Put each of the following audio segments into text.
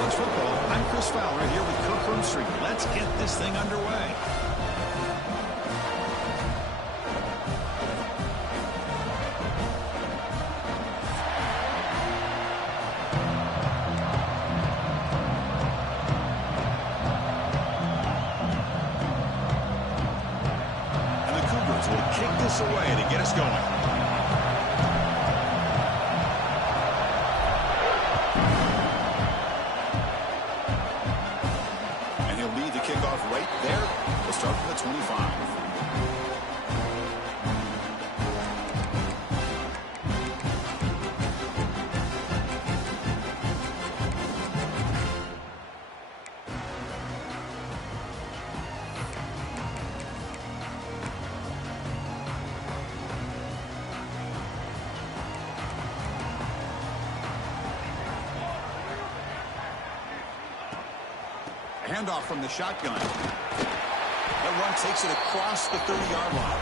college football. I'm Chris Fowler here with Cook Street. Let's get this thing underway. And the Cougars will kick this away to get us going. Right there. We'll start from the 25. Handoff from the shotgun. That run takes it across the 30-yard line.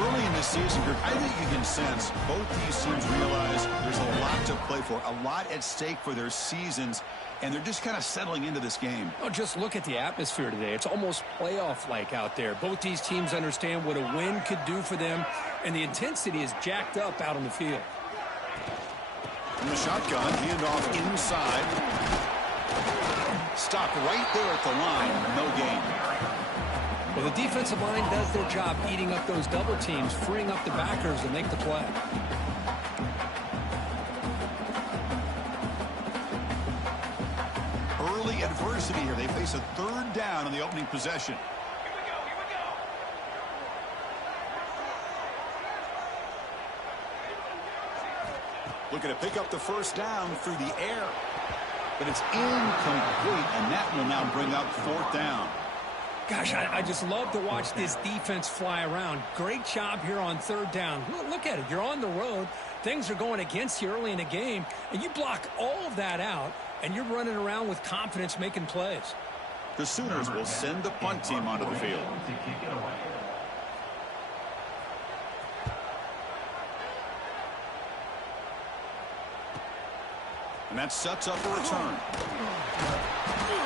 Early in this season, I think you can sense both these teams realize there's a lot to play for, a lot at stake for their seasons, and they're just kind of settling into this game. Oh, just look at the atmosphere today. It's almost playoff-like out there. Both these teams understand what a win could do for them, and the intensity is jacked up out on the field. From the shotgun, handoff inside. Stopped right there at the line. No gain. Well, the defensive line does their job eating up those double teams, freeing up the backers to make the play. Early adversity here. They face a third down on the opening possession. Looking to pick up the first down through the air. But it's incomplete, and that will now bring up fourth down. Gosh, I just love to watch this defense fly around. Great job here on third down. Look at it. You're on the road. Things are going against you early in the game, and you block all of that out, and you're running around with confidence making plays. The Sooners will send the punt team onto the field. And that sets up a return.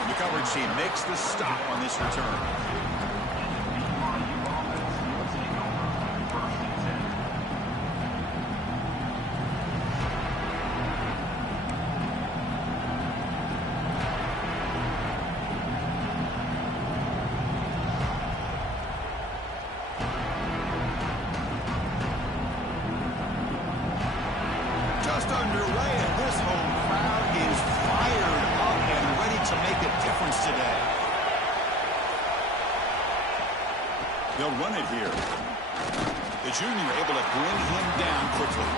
The coverage team makes the stop on this return. Just underway, and this home crowd is fired up and ready to make a difference today. They'll run it here. The junior able to bring him down quickly.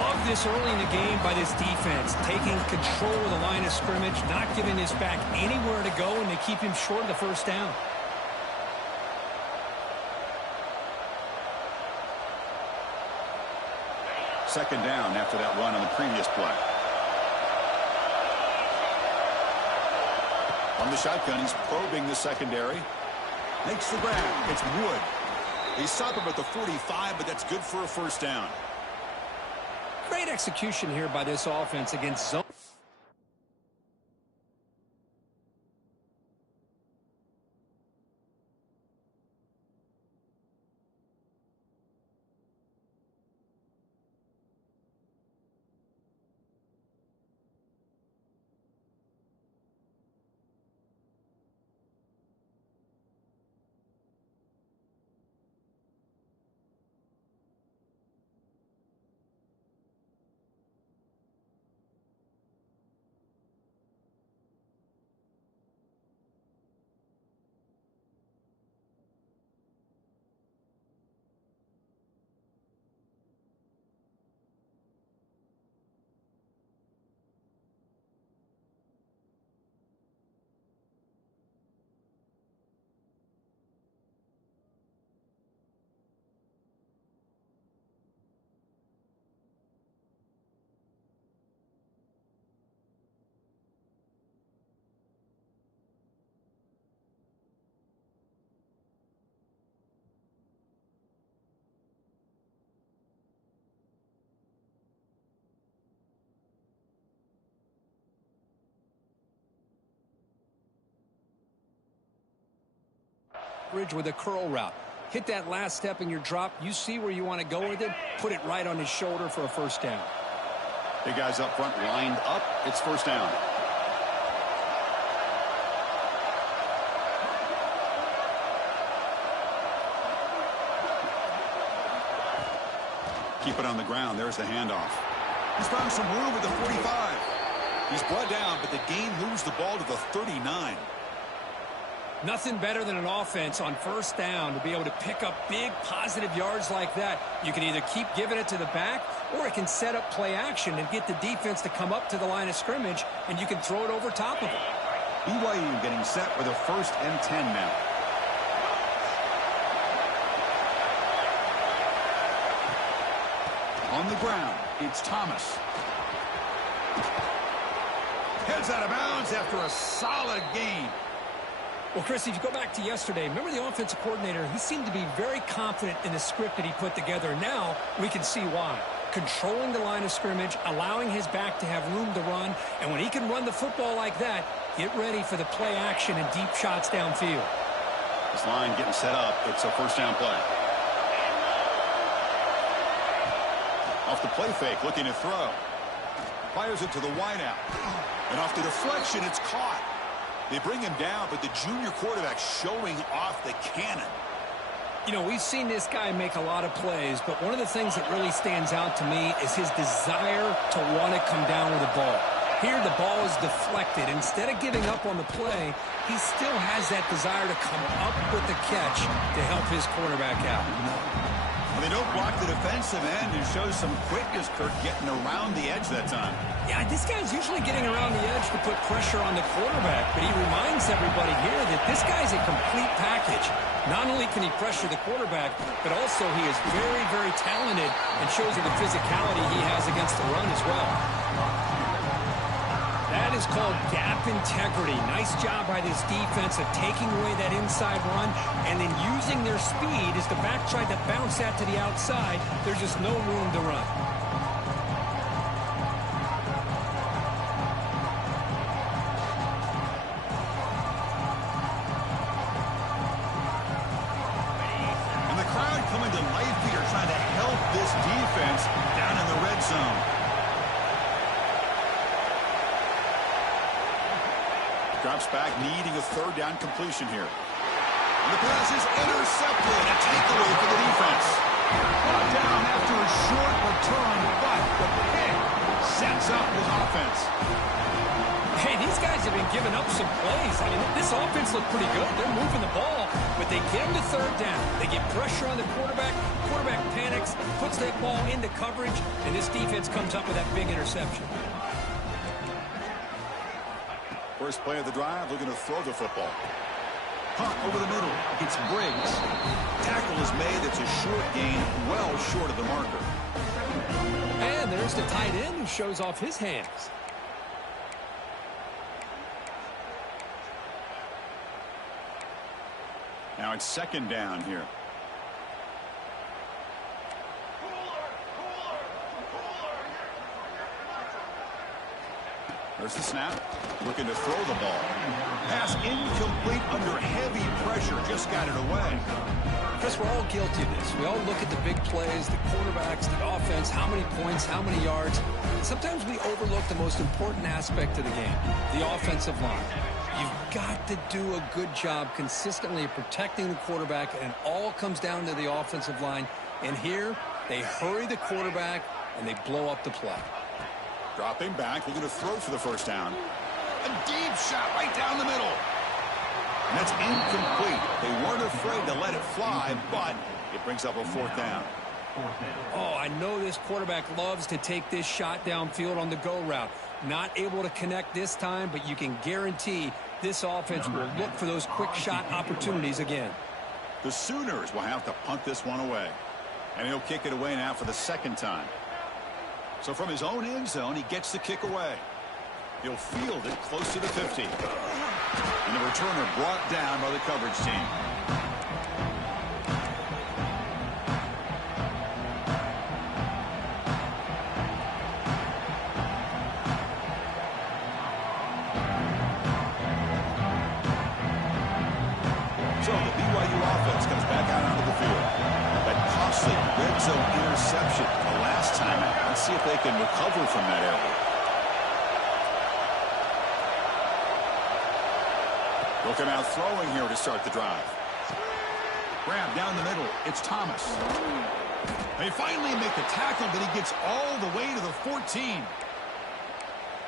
Love this early in the game by this defense, taking control of the line of scrimmage, not giving this back anywhere to go, and they keep him short of the first down. Second down after that run on the previous play. On the shotgun, he's probing the secondary. Makes the grab. It's Wood. He stopped him at the 45, but that's good for a first down. Great execution here by this offense against zone. coverage with a curl route. Hit that last step in your drop. You see where you want to go with it. Put it right on his shoulder for a first down. Big guys up front lined up. It's first down. Keep it on the ground. There's the handoff. He's found some room at the 45. He's brought down, but the gain moves the ball to the 39. Nothing better than an offense on first down to be able to pick up big positive yards like that. You can either keep giving it to the back, or it can set up play action and get the defense to come up to the line of scrimmage, and you can throw it over top of it. BYU getting set with a 1st and 10 now. On the ground, it's Thomas. Heads out of bounds after a solid gain. Well, Chris, if you go back to yesterday, remember the offensive coordinator, he seemed to be very confident in the script that he put together. Now we can see why. Controlling the line of scrimmage, allowing his back to have room to run, and when he can run the football like that, get ready for the play action and deep shots downfield. This line getting set up. It's a first down play. Off the play fake, looking to throw. Fires it to the wideout. And off the deflection, it's caught. They bring him down, but the junior quarterback showing off the cannon. You know, we've seen this guy make a lot of plays, but one of the things that really stands out to me is his desire to want to come down with the ball. Here, the ball is deflected. Instead of giving up on the play, he still has that desire to come up with the catch to help his quarterback out. Well, they don't block the defensive end and shows some quickness, Kirk, getting around the edge that time. Yeah, this guy's usually getting around the edge to put pressure on the quarterback, but he reminds everybody here that this guy's a complete package. Not only can he pressure the quarterback, but also he is very, very talented and shows you the physicality he has against the run as well. That is called gap integrity. Nice job by this defense of taking away that inside run and then using their speed as the back tried to bounce that to the outside. There's just no room to run. And the crowd coming to life here trying to help this defense down in the red zone. Drops back, needing a 3rd down completion here. And the pass is intercepted. A takeaway for the defense. Brought down after a short return, but the pick sets up his offense. Hey, these guys have been giving up some plays. I mean, this offense looked pretty good. They're moving the ball, but they get him to 3rd down. They get pressure on the quarterback. Quarterback panics, puts that ball into coverage, and this defense comes up with that big interception. First play of the drive, looking to throw the football. Hunt over the middle. It's Briggs. Tackle is made. It's a short gain, well short of the marker. And there's the tight end who shows off his hands. Now it's 2nd down here. There's the snap. Looking to throw the ball. Pass incomplete under heavy pressure. Just got it away. Chris, we're all guilty of this. We all look at the big plays, the quarterbacks, the offense, how many points, how many yards. Sometimes we overlook the most important aspect of the game, the offensive line. You've got to do a good job consistently of protecting the quarterback, and it all comes down to the offensive line. And here, they hurry the quarterback, and they blow up the play. Dropping back, looking to throw for the first down. A deep shot right down the middle. And that's incomplete. They weren't afraid to let it fly, but it brings up a 4th down. Oh, I know this quarterback loves to take this shot downfield on the go route. Not able to connect this time, but you can guarantee this offense will look for those quick shot opportunities again. The Sooners will have to punt this one away. And he'll kick it away now for the 2nd time. So from his own end zone, he gets the kick away. He'll field it close to the 50. And the returner brought down by the coverage team. So the BYU zone interception the last time out. Let's see if they can recover from that error. Looking out throwing here to start the drive. Grab down the middle. It's Thomas. They finally make the tackle, but he gets all the way to the 14.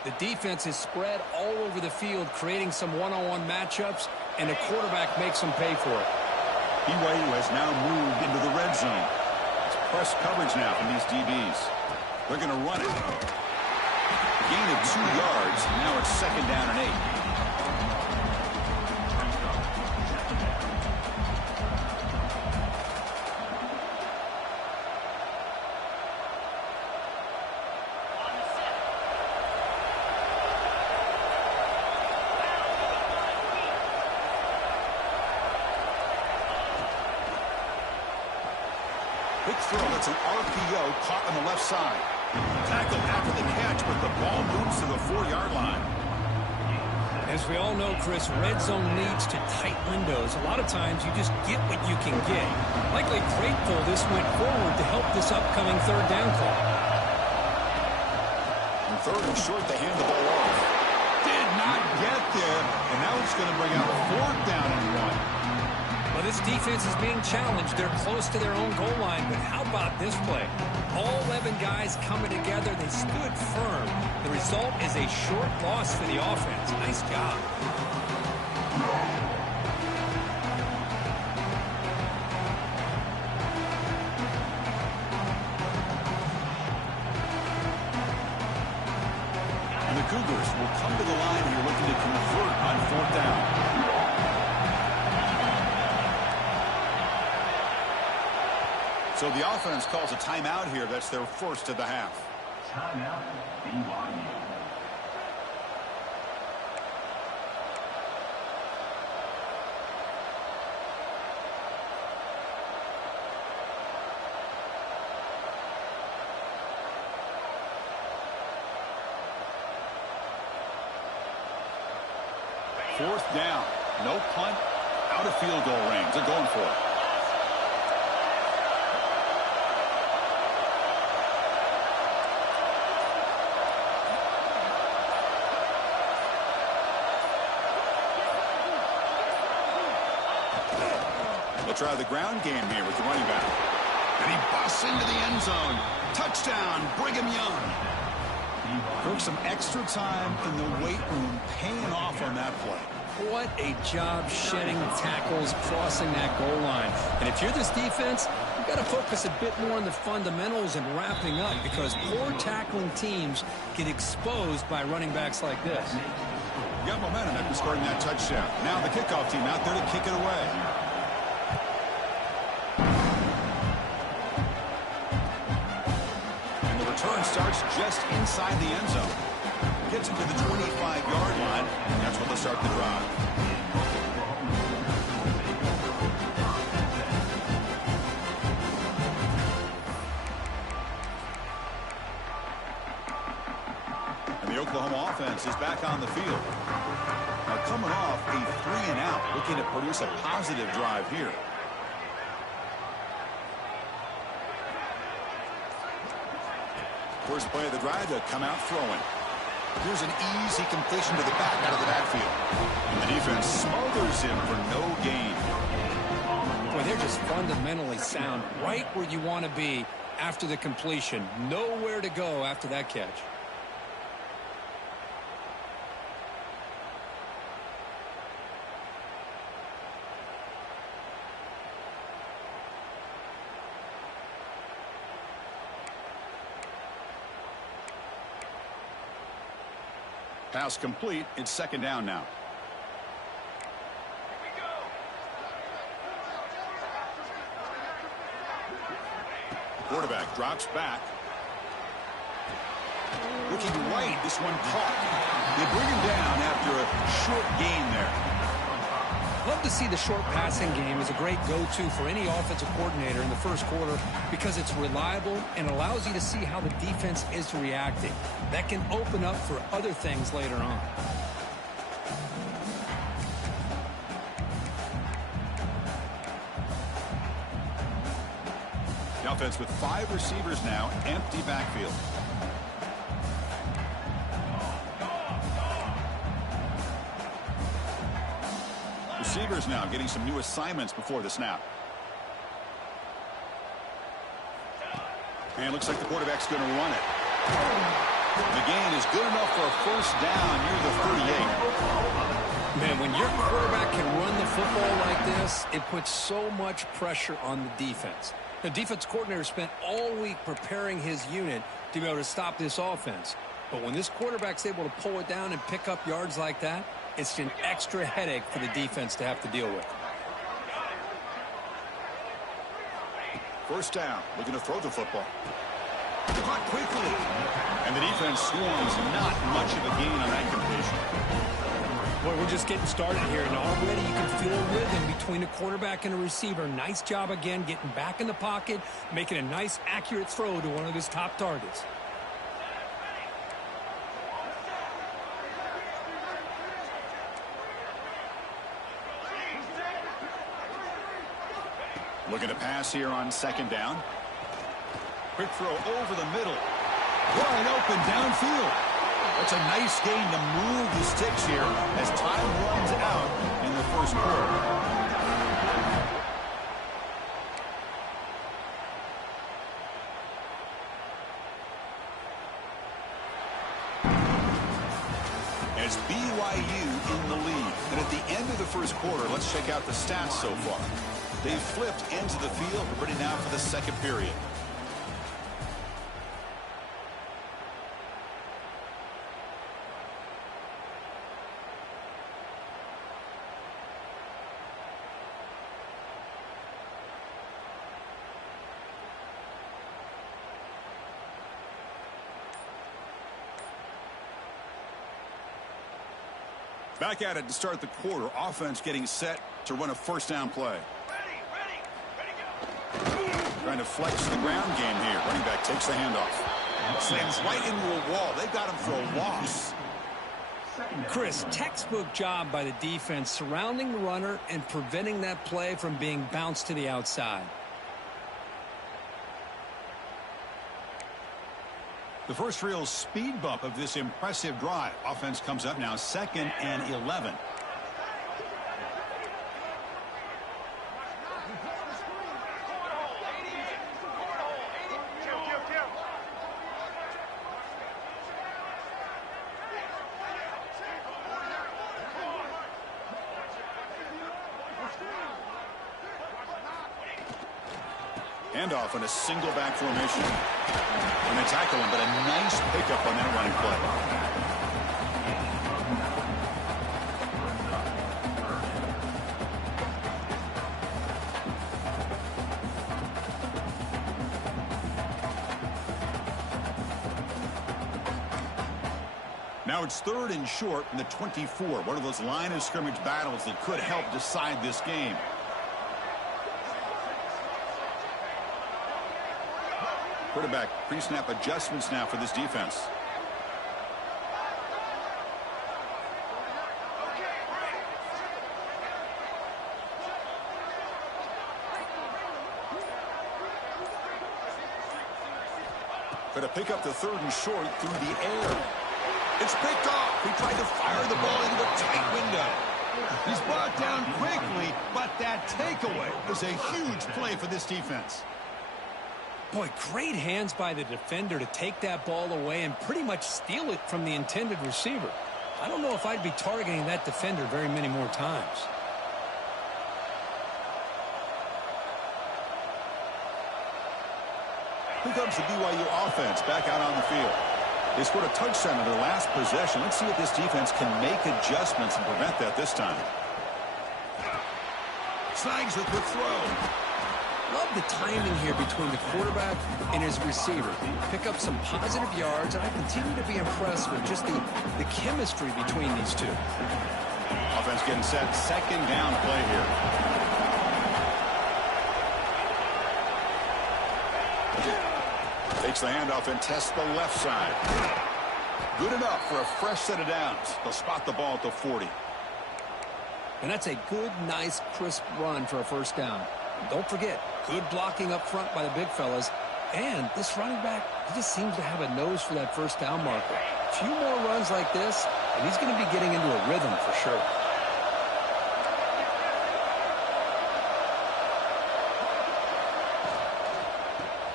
The defense is spread all over the field, creating some one-on-one matchups, and the quarterback makes them pay for it. BYU has now moved into the red zone. It's press coverage now from these DBs. They're going to run it. Gain of 2 yards. Now it's 2nd down and 8. Quick throw, that's an RPO caught on the left side. Tackle after the catch, but the ball moves to the 4-yard line. As we all know, Chris, red zone leads to tight windows. A lot of times you just get what you can get. Likely grateful this went forward to help this upcoming 3rd down call. And 3rd and short, they hand the ball off. Did not get there, and now it's going to bring out 4th down and 1. Well, this defense is being challenged. They're close to their own goal line, but how about this play? All 11 guys coming together. They stood firm. The result is a short loss for the offense. Nice job. And the Cougars will come to the line here looking to convert on 4th down. So the offense calls a timeout here. That's their first of the half. Timeout, BYU. Fourth down. No punt. Out of field goal range. They're going for it. Try the ground game here with the running back. And he busts into the end zone. Touchdown, Brigham Young. Took some extra time in the weight room, paying off on that play. What a job shedding tackles, crossing that goal line. And if you're this defense, you've got to focus a bit more on the fundamentals and wrapping up, because poor tackling teams get exposed by running backs like this. You got momentum after scoring that touchdown. Now the kickoff team out there to kick it away. Return starts just inside the end zone. Gets him to the 25-yard line, and that's when they start the drive. And the Oklahoma offense is back on the field. Now coming off a 3-and-out, looking to produce a positive drive here. First play of the drive, to come out throwing. Here's an easy completion to the back out of the backfield. And the defense smothers him for no gain. Boy, they're just fundamentally sound, right where you want to be after the completion. Nowhere to go after that catch. Pass complete. It's 2nd down now. Quarterback drops back. Looking right. This one caught. They bring him down after a short gain there. Love to see the short passing game as a great go-to for any offensive coordinator in the first quarter, because it's reliable and allows you to see how the defense is reacting. That can open up for other things later on. The offense with 5 receivers now, empty backfield. Receivers now getting some new assignments before the snap. And looks like the quarterback's going to run it. The gain is good enough for a first down near the 38. Man, when your quarterback can run the football like this, it puts so much pressure on the defense. The defense coordinator spent all week preparing his unit to be able to stop this offense. But when this quarterback's able to pull it down and pick up yards like that, it's an extra headache for the defense to have to deal with. First down, looking to throw the football. Caught quickly. And the defense swarms, not much of a gain on that completion. Boy, we're just getting started here, and already you can feel a rhythm between a quarterback and a receiver. Nice job again getting back in the pocket, making a nice, accurate throw to one of his top targets. Looking to pass here on second down. Quick throw over the middle. Wide open downfield. That's a nice gain to move the sticks here as time runs out in the first quarter. As BYU in the lead. And at the end of the first quarter, let's check out the stats so far. They've flipped into the field, ready now for the second period. Back at it to start the quarter. Offense getting set to run a first down play. Trying to flex the ground game here. Running back takes the handoff. Slams right into a wall. They've got him for a loss. Chris, textbook job by the defense surrounding the runner and preventing that play from being bounced to the outside. The first real speed bump of this impressive drive. Offense comes up now 2nd and 11. Handoff in a single back formation. And they tackle him, but a nice pickup on that running play. Now it's 3rd and short in the 24. One of those line of scrimmage battles that could help decide this game. Quarterback pre-snap adjustments now for this defense. Going to pick up the 3rd and short through the air. It's picked off. He tried to fire the ball into a tight window. He's brought down quickly, but that takeaway is a huge play for this defense. Boy, great hands by the defender to take that ball away and pretty much steal it from the intended receiver. I don't know if I'd be targeting that defender very many more times. Here comes the BYU offense back out on the field. They scored a touchdown in their last possession. Let's see if this defense can make adjustments and prevent that this time. Snags the quick throw. Love the timing here between the quarterback and his receiver. Pick up some positive yards, and I continue to be impressed with just the chemistry between these two. Offense getting set. 2nd down play here. Takes the handoff and tests the left side. Good enough for a fresh set of downs. They'll spot the ball at the 40. And that's a good, nice, crisp run for a first down. Don't forget, good blocking up front by the big fellas. And this running back, he just seems to have a nose for that first down marker. A few more runs like this, and he's going to be getting into a rhythm for sure.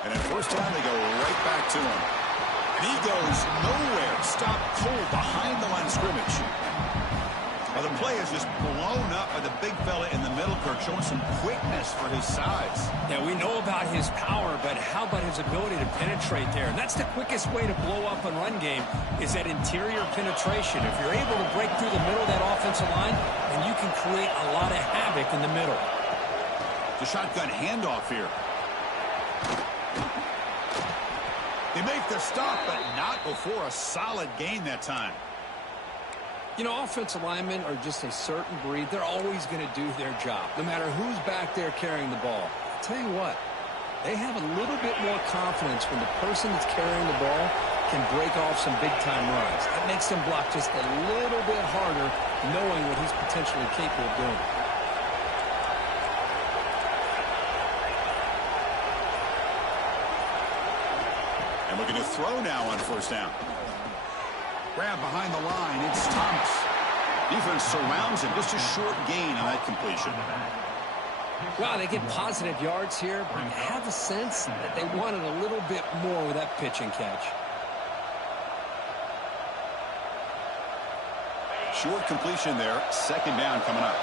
And at first down, they go right back to him. And he goes nowhere. Stopped cold behind the line of scrimmage. Well, the play is just blown up by the big fella in the middle, Kirk, showing some quickness for his size. Yeah, we know about his power, but how about his ability to penetrate there? And that's the quickest way to blow up a run game, is that interior penetration. If you're able to break through the middle of that offensive line, then you can create a lot of havoc in the middle. The shotgun handoff here. They make the stop, but not before a solid gain that time. You know, offensive linemen are just a certain breed. They're always going to do their job, no matter who's back there carrying the ball. I'll tell you what, they have a little bit more confidence when the person that's carrying the ball can break off some big-time runs. That makes them block just a little bit harder, knowing what he's potentially capable of doing. And looking to throw now on first down. Grab behind the line. It's Thomas. Defense surrounds him. Just a short gain on that completion. Wow, they get positive yards here, but I have a sense that they wanted a little bit more with that pitch and catch. Short completion there. Second down coming up.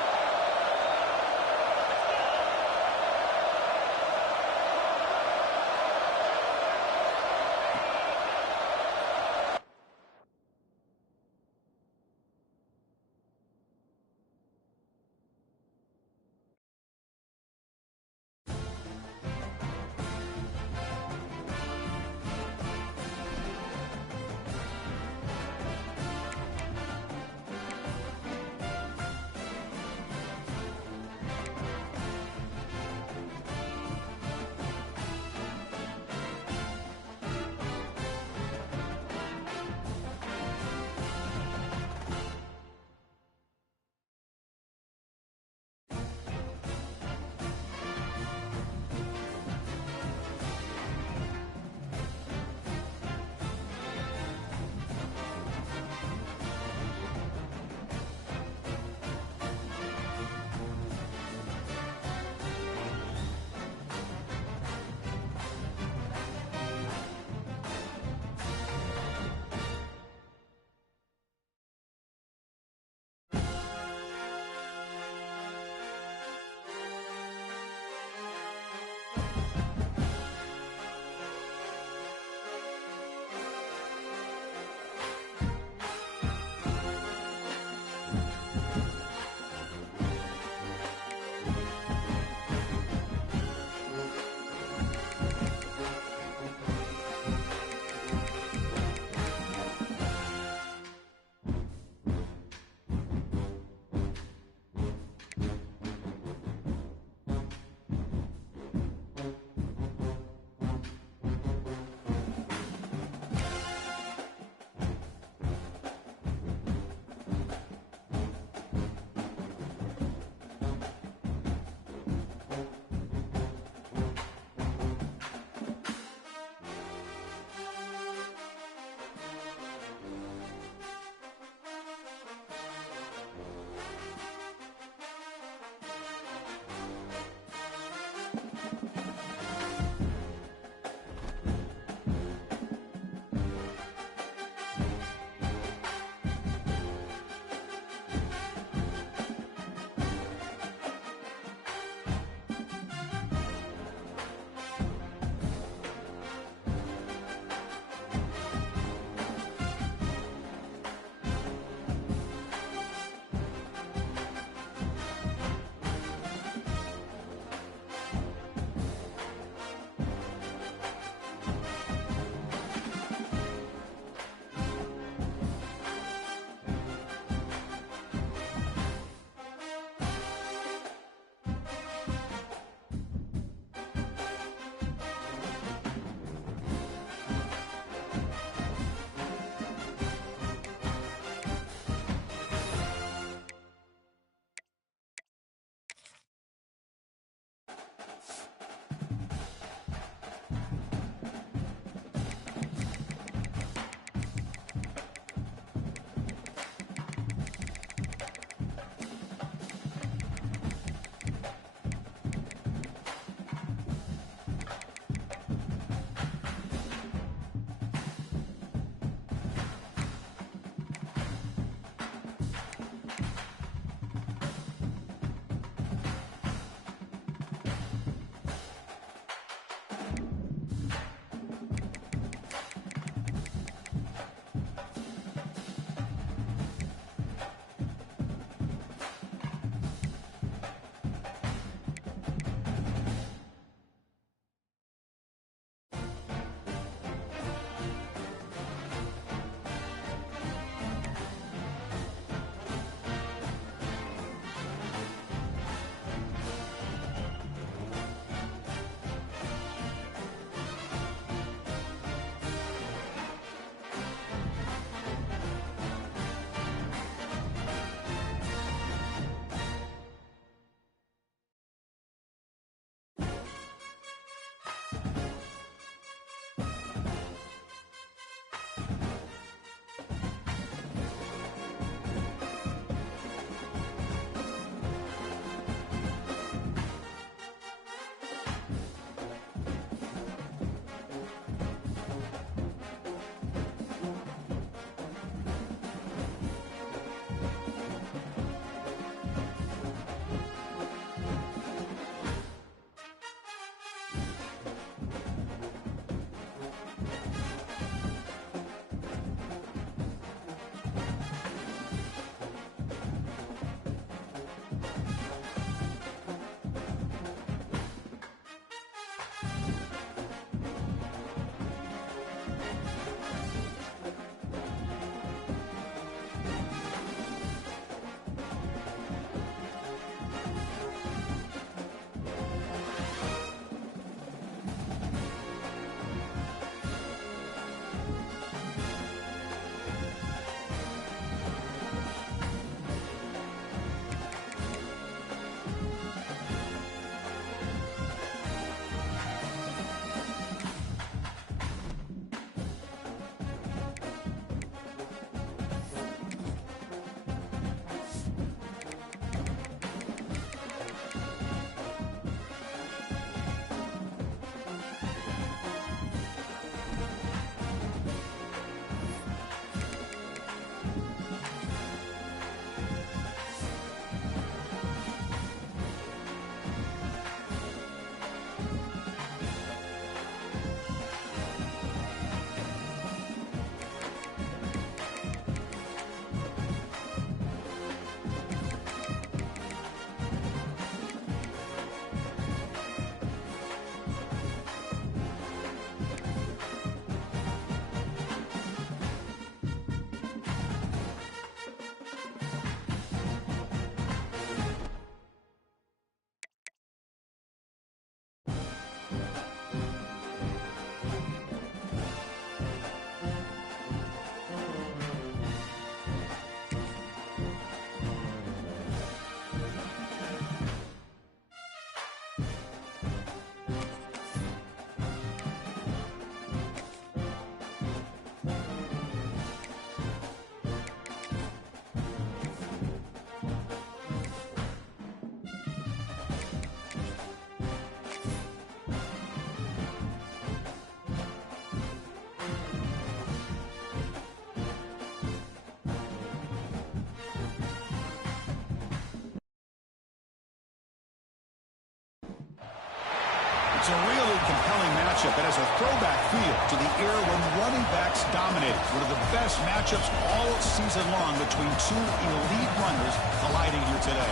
It's a really compelling matchup. It has a throwback feel to the era when running backs dominated. One of the best matchups all season long between two elite runners colliding here today.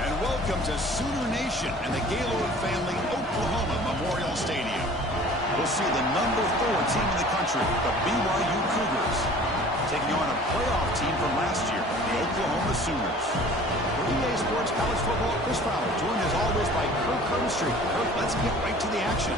And welcome to Sooner Nation and the Gaylord family Oklahoma Memorial Stadium. We'll see the number 4 team in the country, the BYU Cougars, taking on a playoff team from last year, the Oklahoma Sooners. For EA Sports College Football, Chris Fowler, joined as always by Kirk Herbstreit. Kirk, let's get right to the action.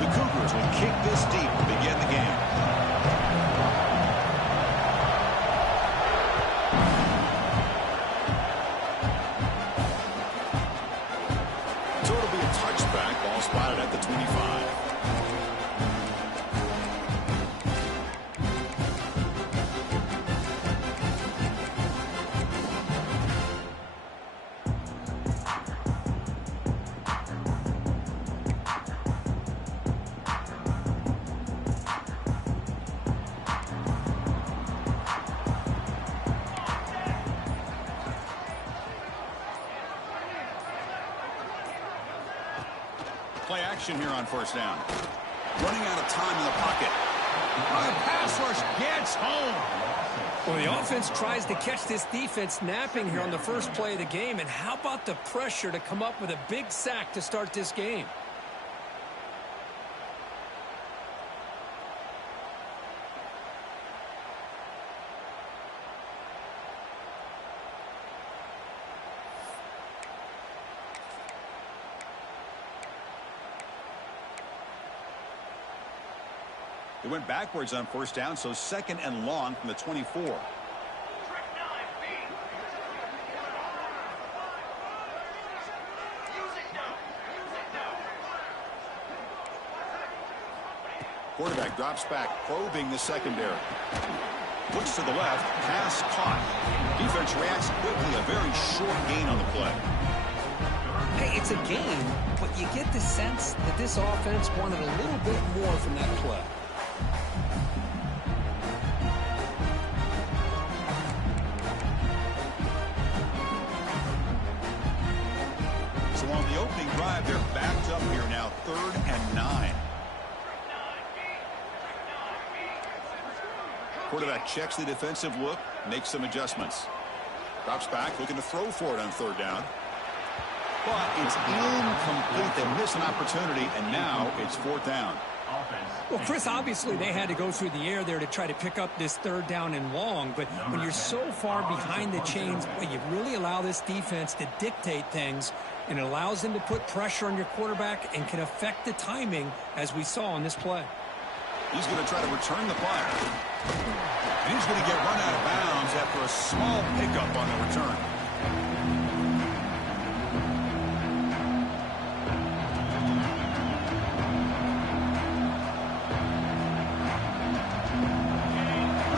The Cougars will kick this deep to begin the game. So it'll be a touchback, ball spotted at the 25. Play action here on first down. Running out of time in the pocket. The pass rush gets home. Well, the offense tries to catch this defense napping here on the first play of the game. And how about the pressure to come up with a big sack to start this game? It went backwards on first down, so second and long from the 24. Quarterback drops back, probing the secondary. Looks to the left, pass caught. Defense reacts quickly, a very short gain on the play. Hey, it's a game, but you get the sense that this offense wanted a little bit more from that play. So on the opening drive, they're backed up here now, 3rd and 9. Quarterback checks the defensive look, makes some adjustments. Drops back, looking to throw for it on 3rd down. But it's incomplete. They miss an opportunity, and now it's 4th down. Well, Chris, obviously they had to go through the air there to try to pick up this 3rd down and long. But when you're so far behind the chains, well, you really allow this defense to dictate things. And it allows them to put pressure on your quarterback and can affect the timing, as we saw on this play. He's going to try to return the punt. And he's going to get run out of bounds after a small pickup on the return.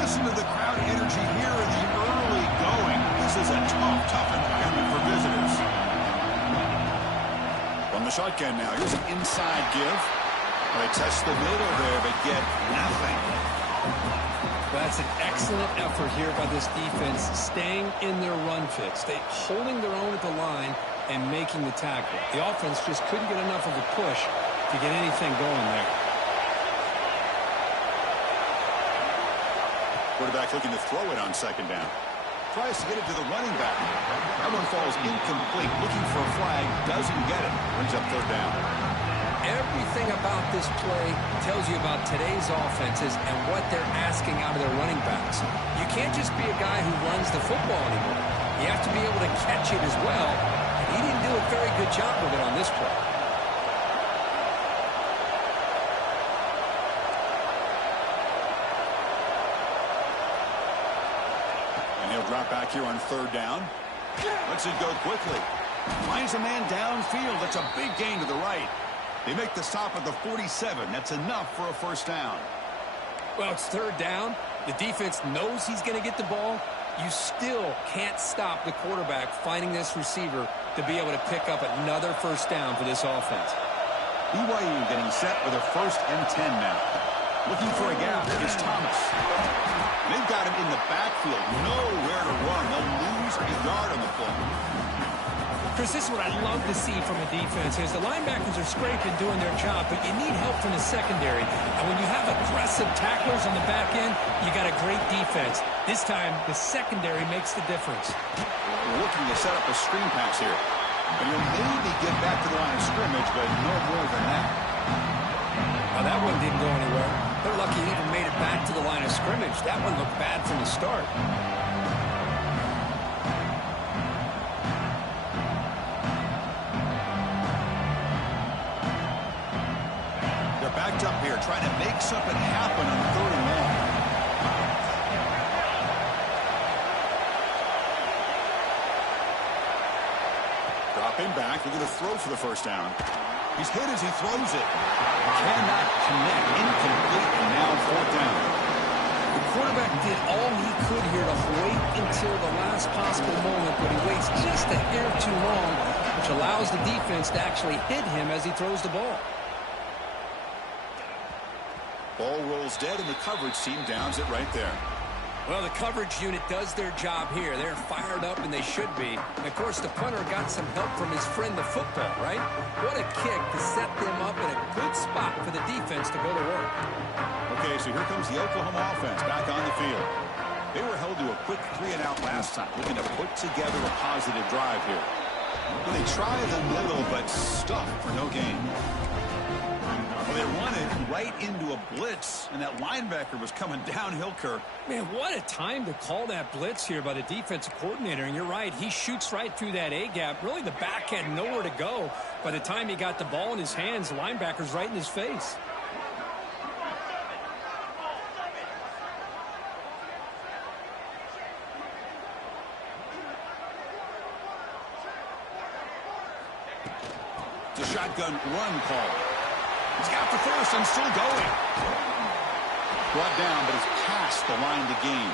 Listen to the crowd energy here in the early going. This is a tough environment for visitors. From the shotgun now, here's an inside give. They test the middle there, but get nothing. That's an excellent effort here by this defense, staying in their run fits. They holding their own at the line and making the tackle. The offense just couldn't get enough of a push to get anything going there. Quarterback looking to throw it on 2nd down. Tries to get it to the running back. That one falls incomplete. Looking for a flag. Doesn't get it. Brings up 3rd down. Everything about this play tells you about today's offenses and what they're asking out of their running backs. You can't just be a guy who runs the football anymore. You have to be able to catch it as well. And he didn't do a very good job with it on this play. Drop back here on 3rd down. Lets it go quickly. Finds a man downfield. That's a big gain to the right. They make the stop at the 47. That's enough for a 1st down. Well, it's 3rd down. The defense knows he's going to get the ball. You still can't stop the quarterback finding this receiver to be able to pick up another first down for this offense. BYU getting set with a 1st and 10 now. Looking for a gap is Thomas. They've got him in the backfield. Nowhere to run. They'll lose a yard on the play. Chris, this is what I love to see from a defense is the linebackers are scraping, doing their job, but you need help from the secondary. And when you have aggressive tacklers on the back end, you got a great defense. This time, the secondary makes the difference. We're looking to set up a screen pass here. And you'll maybe get back to the line of scrimmage, but no more than that. Now, that one didn't go anywhere. They're lucky he even made it back to the line of scrimmage. That one looked bad from the start. Backed up here, trying to make something happen on 3rd and long. Dropping back, they're going to throw for the first down. He's hit as he throws it. Cannot connect, incomplete, and now 4th down. The quarterback did all he could here to wait until the last possible moment, but he waits just a hair too long, which allows the defense to actually hit him as he throws the ball. Ball rolls dead, and the coverage team downs it right there. Well, the coverage unit does their job here. They're fired up, and they should be. And of course, the punter got some help from his friend, the football, right? What a kick to set them up in a good spot for the defense to go to work. Okay, so here comes the Oklahoma offense back on the field. They were held to a quick 3-and-out last time, looking to put together a positive drive here. Well, they try the middle, but stuck for no gain. Well, they run it right into a blitz, and that linebacker was coming downhill, Kirk. Man, what a time to call that blitz here by the defensive coordinator. And you're right, he shoots right through that A-gap. Really, the back had nowhere to go. By the time he got the ball in his hands, the linebacker's right in his face. It's a shotgun run call. He's got the first and still going. Brought down, but it's past the line to gain.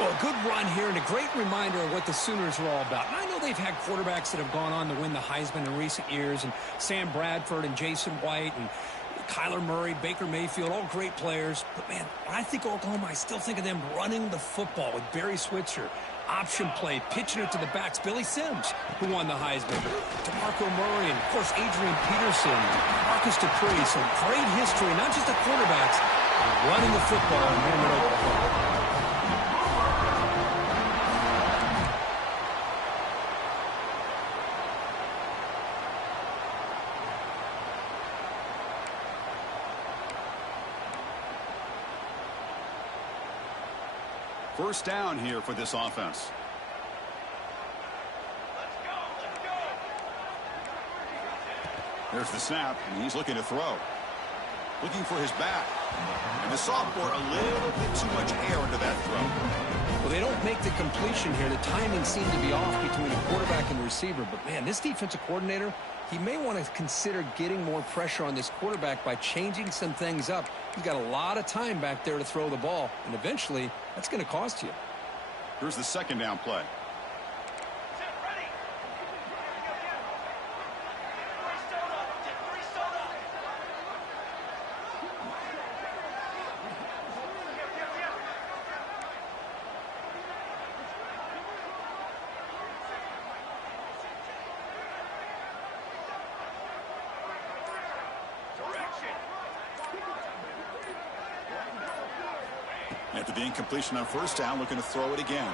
Well, a good run here and a great reminder of what the Sooners are all about. And I know they've had quarterbacks that have gone on to win the Heisman in recent years, and Sam Bradford and Jason White and Kyler Murray, Baker Mayfield, all great players. But, man, when I think Oklahoma, I still think of them running the football with Barry Switzer. Option play, pitching it to the backs. Billy Sims, who won the Heisman. DeMarco Murray, and, of course, Adrian Peterson, Marcus Dupree. So great history, not just the quarterbacks, but running the football in Norman, Oklahoma. First down here for this offense. There's the snap, and he's looking to throw. Looking for his back. And the sophomore, a little bit too much air into that throw. Well, they don't make the completion here. The timing seemed to be off between the quarterback and the receiver. But, man, this defensive coordinator, he may want to consider getting more pressure on this quarterback by changing some things up. He's got a lot of time back there to throw the ball, and eventually that's going to cost you. Here's the second down play. After the incompletion on first down, looking to throw it again.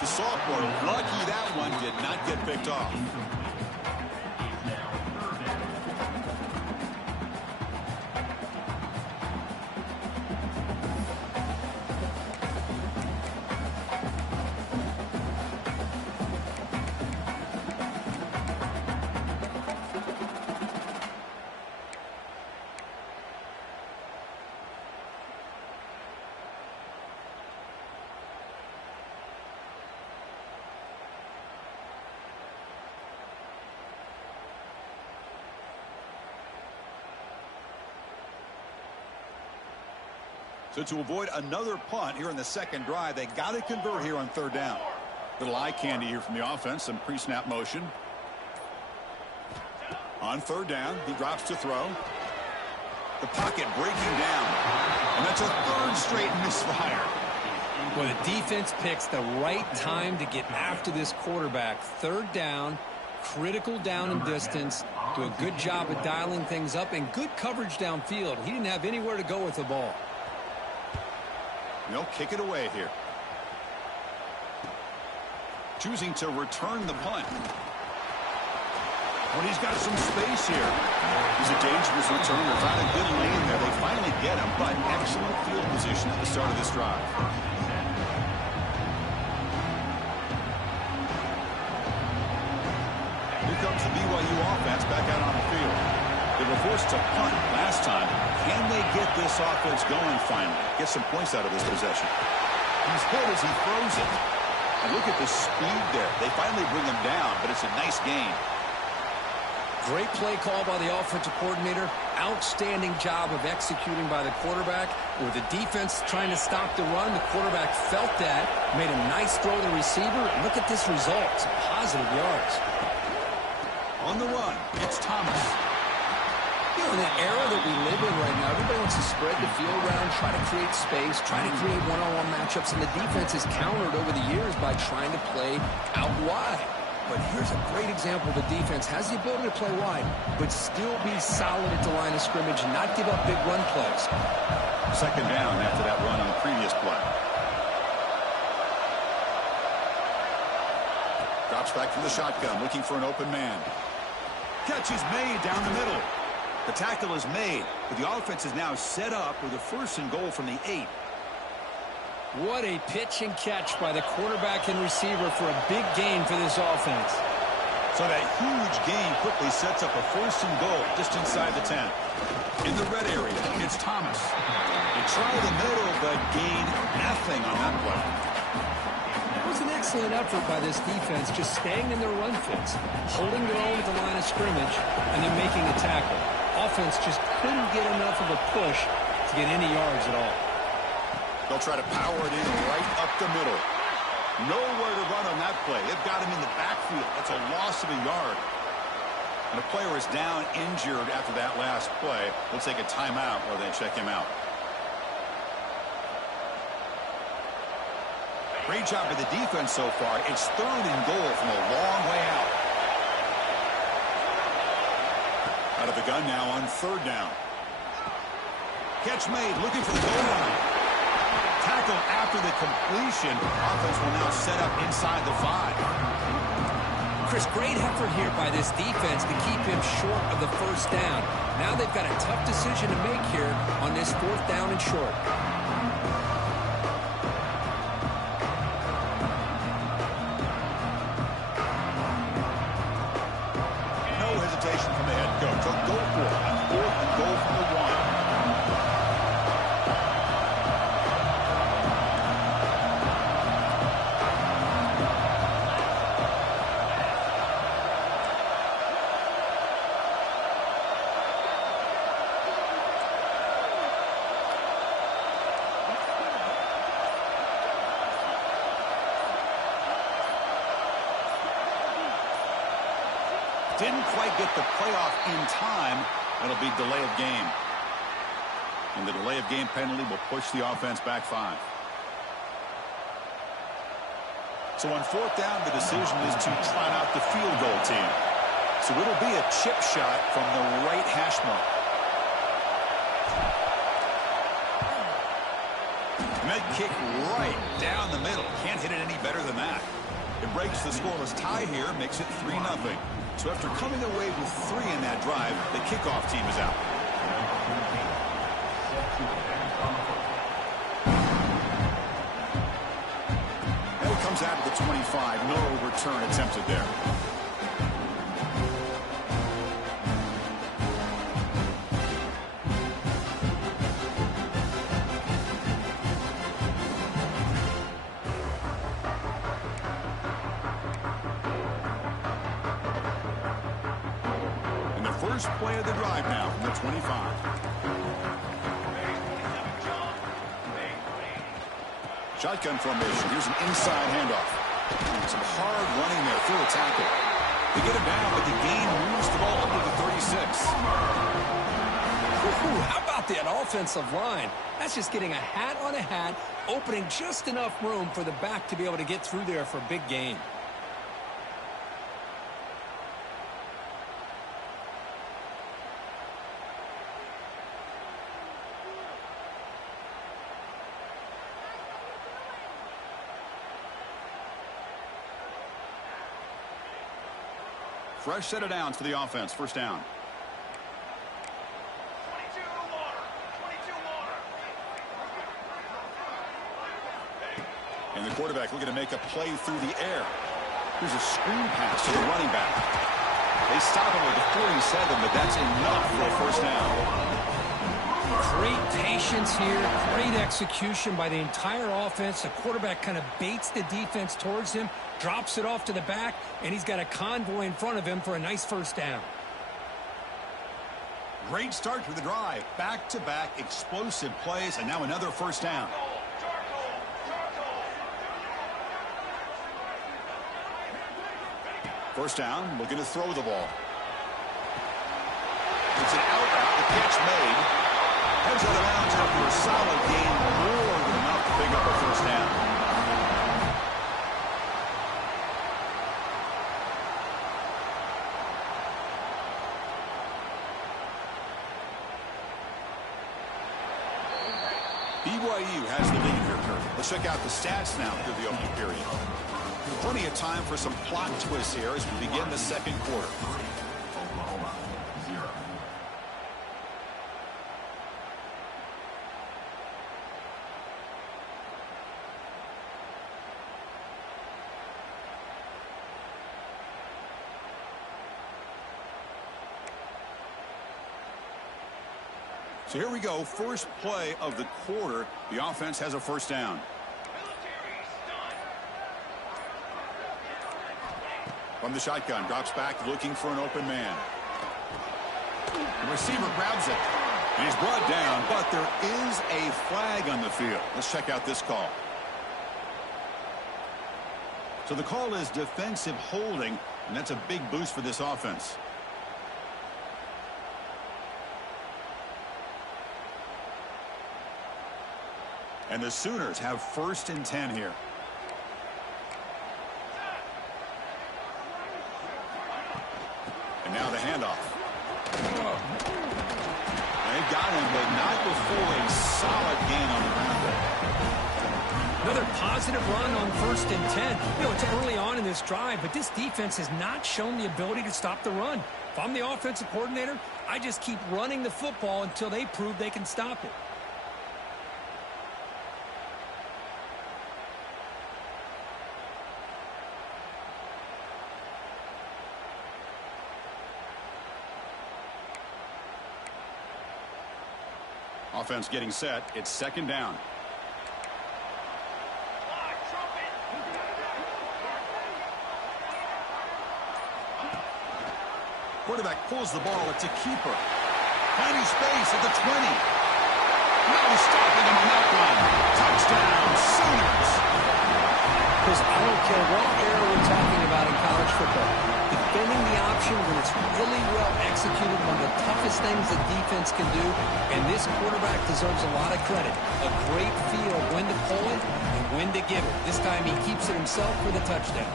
The sophomore, lucky that one did not get picked off. So to avoid another punt here in the second drive, they got to convert here on third down. Little eye candy here from the offense, some pre-snap motion. On third down, he drops to throw. The pocket breaking down. And that's a third straight misfire. Well, the defense picks the right time to get after this quarterback. Third down, critical down and distance. Do a good job of dialing things up and good coverage downfield. He didn't have anywhere to go with the ball. They'll kick it away here. Choosing to return the punt. When he's got some space here. He's a dangerous returner. Found a good lane there. They finally get him, but excellent field position at the start of this drive. Here comes the BYU offense back out on the field. They were forced to punt last time. Can they get this offense going finally? Get some points out of this possession. He's hit as he throws it. And look at the speed there. They finally bring him down, but it's a nice gain. Great play call by the offensive coordinator. Outstanding job of executing by the quarterback. With the defense trying to stop the run, the quarterback felt that. Made a nice throw to the receiver. Look at this result. Some positive yards. On the run, it's Thomas. You know, in the era that we live in right now, everybody wants to spread the field around, try to create space, try to create one-on-one matchups, and the defense has countered over the years by trying to play out wide. But here's a great example. The defense has the ability to play wide, but still be solid at the line of scrimmage and not give up big run plays. Second down after that run on the previous play. Drops back from the shotgun, looking for an open man. Catch is made down the middle. The tackle is made, but the offense is now set up with a first and goal from the 8. What a pitch and catch by the quarterback and receiver for a big gain for this offense. So that huge gain quickly sets up a first and goal just inside the 10. In the red area, it's Thomas. They try the middle, but gain nothing on that play. It was an excellent effort by this defense, just staying in their run fits, holding their own at the line of scrimmage, and then making a tackle. Offense just couldn't get enough of a push to get any yards at all. They'll try to power it in right up the middle. Nowhere to run on that play. They've got him in the backfield. That's a loss of a yard. And a player is down injured after that last play. We'll take a timeout while they check him out. Great job by the defense so far. It's third and goal from a long way out. Out of the gun now on third down. Catch made, looking for the goal line. Tackle after the completion. Offense will now set up inside the 5. Chris, great effort here by this defense to keep him short of the first down. Now they've got a tough decision to make here on this fourth down and short. No hesitation from the head coach. So go for it. A fourth and goal from the 1. Didn't quite get the playoff in time. That'll be delay of game. And the delay of game penalty will push the offense back 5. So on fourth down, the decision is to trot out the field goal team. So it'll be a chip shot from the right hash mark. And that kick right down the middle. Can't hit it any better than that. It breaks the scoreless tie here, makes it 3-0. So after coming away with 3 in that drive, the kickoff team is out. And it comes out of the 25. No return attempted there. First play of the drive now from the 25. Shotgun formation. Here's an inside handoff. Some hard running there through a tackle. They get him down, but the gain moves the ball up to the 36. Ooh, how about that offensive line? That's just getting a hat on a hat, opening just enough room for the back to be able to get through there for a big gain. Fresh set of downs for the offense. First down. And the quarterback looking to make a play through the air. Here's a screen pass to the running back. They stop him at the 47, but that's enough for a first down. Great patience here, great execution by the entire offense. The quarterback kind of baits the defense towards him, drops it off to the back, and he's got a convoy in front of him for a nice first down. Great start to the drive. Back-to-back explosive plays, and now another first down. First down, looking to throw the ball. It's an out route, the catch made. Heads out of bounds after a solid gain, more than enough to pick up a first down. BYU has the lead here, Kirk. Let's check out the stats now through the opening period. Plenty of time for some plot twists here as we begin the second quarter. Oklahoma, 0. So here we go. First play of the quarter. The offense has a first down. From the shotgun, drops back looking for an open man. The receiver grabs it, and he's brought down, but there is a flag on the field. Let's check out this call. So the call is defensive holding, and that's a big boost for this offense. And the Sooners have 1st and 10 here. And now the handoff. They got him, but not before a solid gain on the ground there. Another positive run on 1st and 10. You know, it's early on in this drive, but this defense has not shown the ability to stop the run. If I'm the offensive coordinator, I just keep running the football until they prove they can stop it. Offense getting set. It's 2nd down. Quarterback pulls the ball. It's a keeper. Finding space at the 20. No stopping him on that one. Touchdown, Sooners. Because I don't care what era we're talking about in college football. Defending the option when it's really well executed, one of the toughest things the defense can do, and this quarterback deserves a lot of credit. A great feel of when to pull it and when to give it. This time he keeps it himself for the touchdown.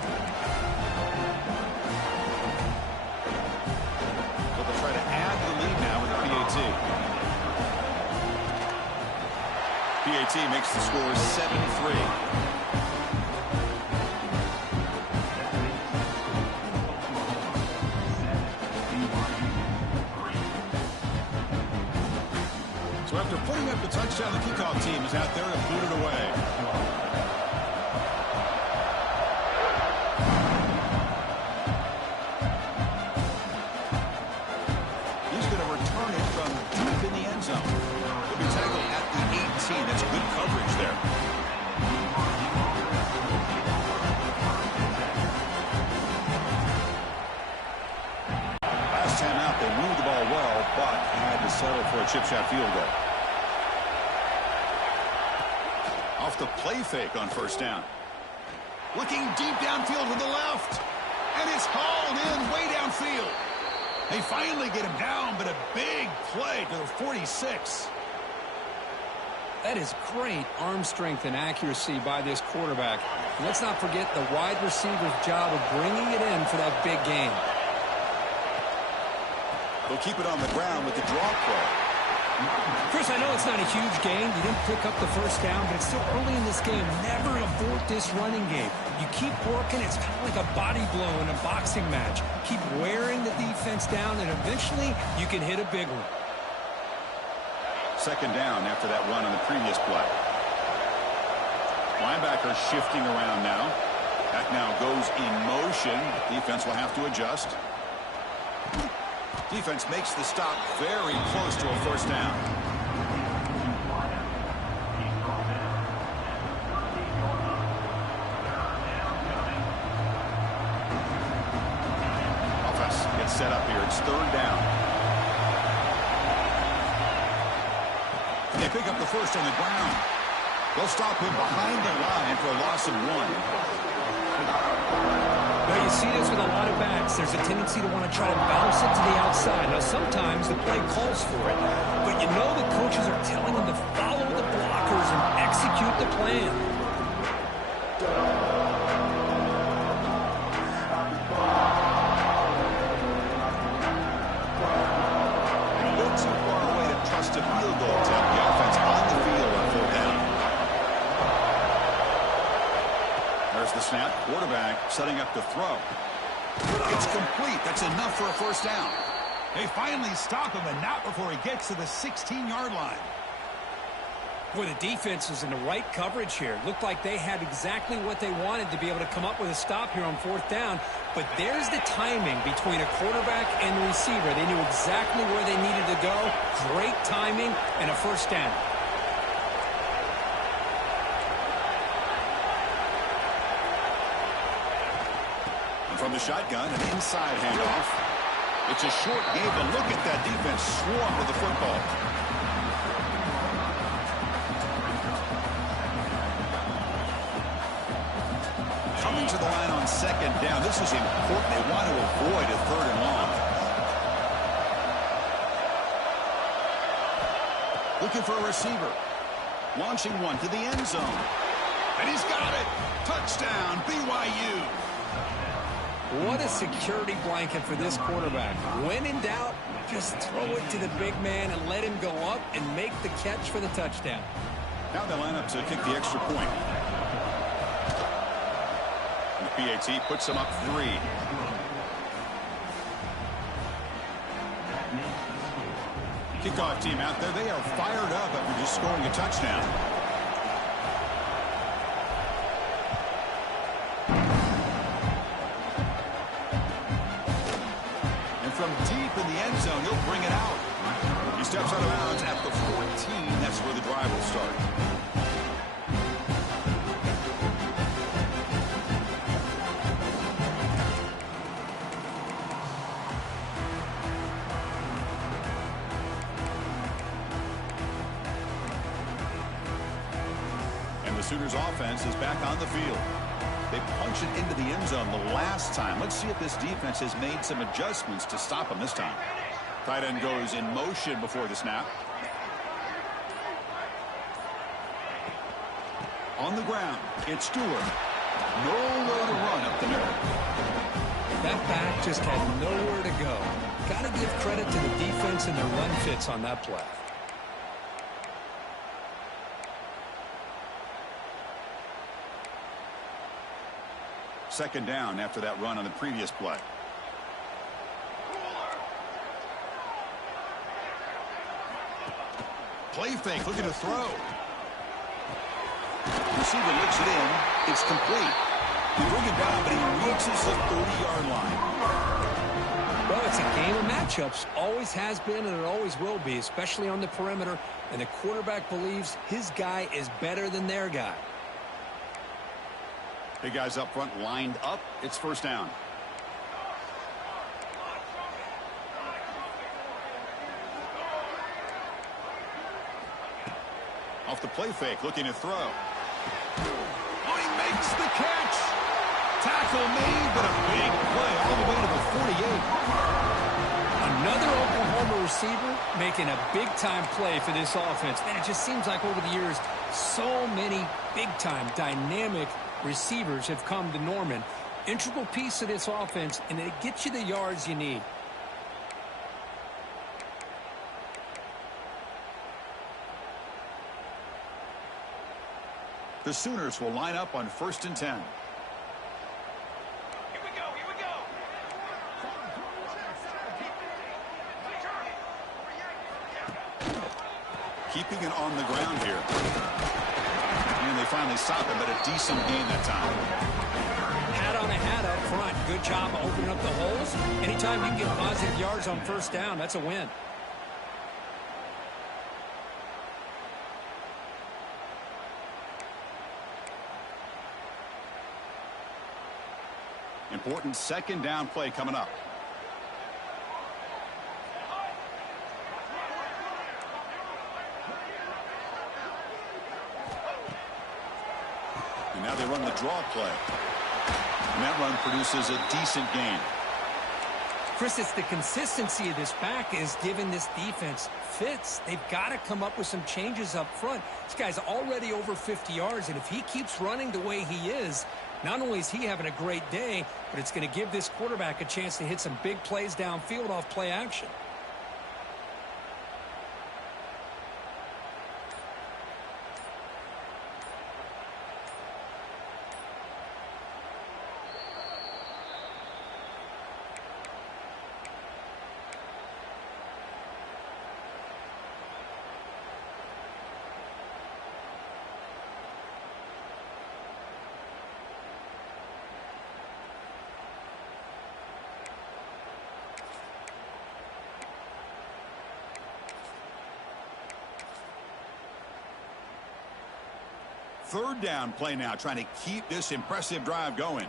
So they'll try to add the lead now with the PAT. PAT makes the score 7-3. So after putting up the touchdown, the kickoff team is out there to boot it away. He's going to return it from deep in the end zone. He'll be tackled at the 18. That's good coverage there. Last time out, they moved the ball well, but had to settle for a chip shot field goal. Off the the play fake on first down. Looking deep downfield to the left. And it's hauled in way downfield. They finally get him down, but a big play to the 46. That is great arm strength and accuracy by this quarterback. And let's not forget the wide receiver's job of bringing it in for that big gain. They'll keep it on the ground with the draw play. Chris, I know it's not a huge gain. You didn't pick up the first down, but it's still early in this game. Never abort this running game. You keep working. It's kind of like a body blow in a boxing match. Keep wearing the defense down, and eventually you can hit a big one. Second down after that run on the previous play. Linebacker shifting around now. Back now goes in motion. Defense will have to adjust. Defense makes the stop very close to a first down. Offense gets set up here. It's third down. They pick up the first on the ground. They'll stop him behind the line for a loss of 1. Now you see this with a lot of backs. There's a tendency to want to try to bounce it to the outside. Now sometimes the play calls for it, but you know the coaches are telling them to follow the blockers and execute the plan. A little too far away to trust a field goal attempt. The offense on the field on fourth down. There's the snap. Quarterback setting up to throw. It's complete. That's enough for a first down. They finally stop him, and not before he gets to the 16-yard line. Boy, the defense is in the right coverage here. Looked like they had exactly what they wanted to be able to come up with a stop here on fourth down. But there's the timing between a quarterback and the receiver. They knew exactly where they needed to go. Great timing and a first down. From the shotgun, an inside handoff. It's a short game, but look at that defense swarm with the football. Coming to the line on second down. This is important. They want to avoid a third and long. Looking for a receiver. Launching one to the end zone. And he's got it. Touchdown, BYU. What a security blanket for this quarterback. When in doubt, just throw it to the big man and let him go up and make the catch for the touchdown. Now they line up to kick the extra point. And the PAT puts them up 3. Kickoff team out there. They are fired up after just scoring a touchdown. From deep in the end zone, he'll bring it out. He steps out of bounds at the 14. That's where the drive will start. And the Sooners offense is back on the field. They punched it into the end zone the last time. Let's see if this defense has made some adjustments to stop them this time. Tight end goes in motion before the snap. On the ground, it's Stewart. Nowhere to run up the middle. That back just had nowhere to go. Got to give credit to the defense and their run fits on that play. Second down after that run on the previous play. Play fake, looking to throw. Receiver looks it in. It's complete. They bring it down, but he reaches the 30-yard line. Well, it's a game of matchups. Always has been, and it always will be, especially on the perimeter. And the quarterback believes his guy is better than their guy. Big guys up front lined up. It's first down. Off the play fake, looking to throw. Oh, he makes the catch. Tackle made, but a big play all the way to the 48. Another Oklahoma receiver making a big-time play for this offense. Man, it just seems like over the years, so many big-time, dynamic receivers have come to Norman. Integral piece of this offense, and it gets you the yards you need. The Sooners will line up on 1st and 10. Keeping it on the ground here. And they finally stop him, but a decent gain that time. Hat on a hat up front. Good job opening up the holes. Anytime you can get positive yards on 1st down, that's a win. Important 2nd down play coming up. And now they run the draw play. And that run produces a decent gain. Chris, it's the consistency of this back is giving this defense fits. They've got to come up with some changes up front. This guy's already over 50 yards, and if he keeps running the way he is, not only is he having a great day, but it's going to give this quarterback a chance to hit some big plays downfield off play action. Third down play now, trying to keep this impressive drive going.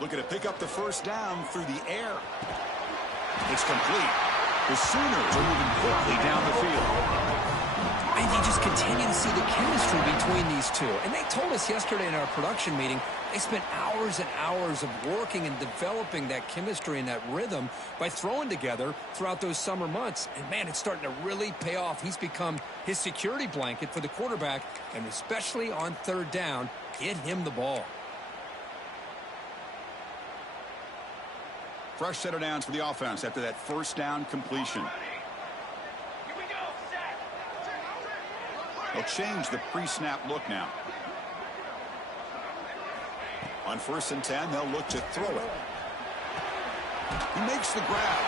Looking to pick up the 1st down through the air. It's complete. The Sooners are moving quickly down the field. And you just continue to see the chemistry between these two. And they told us yesterday in our production meeting, they spent hours and hours of working and developing that chemistry and that rhythm by throwing together throughout those summer months. And, man, it's starting to really pay off. He's become his security blanket for the quarterback, and especially on 3rd down, get him the ball. Fresh set of downs for the offense after that 1st down completion. They'll change the pre-snap look now. On 1st and 10, they'll look to throw it. He makes the grab.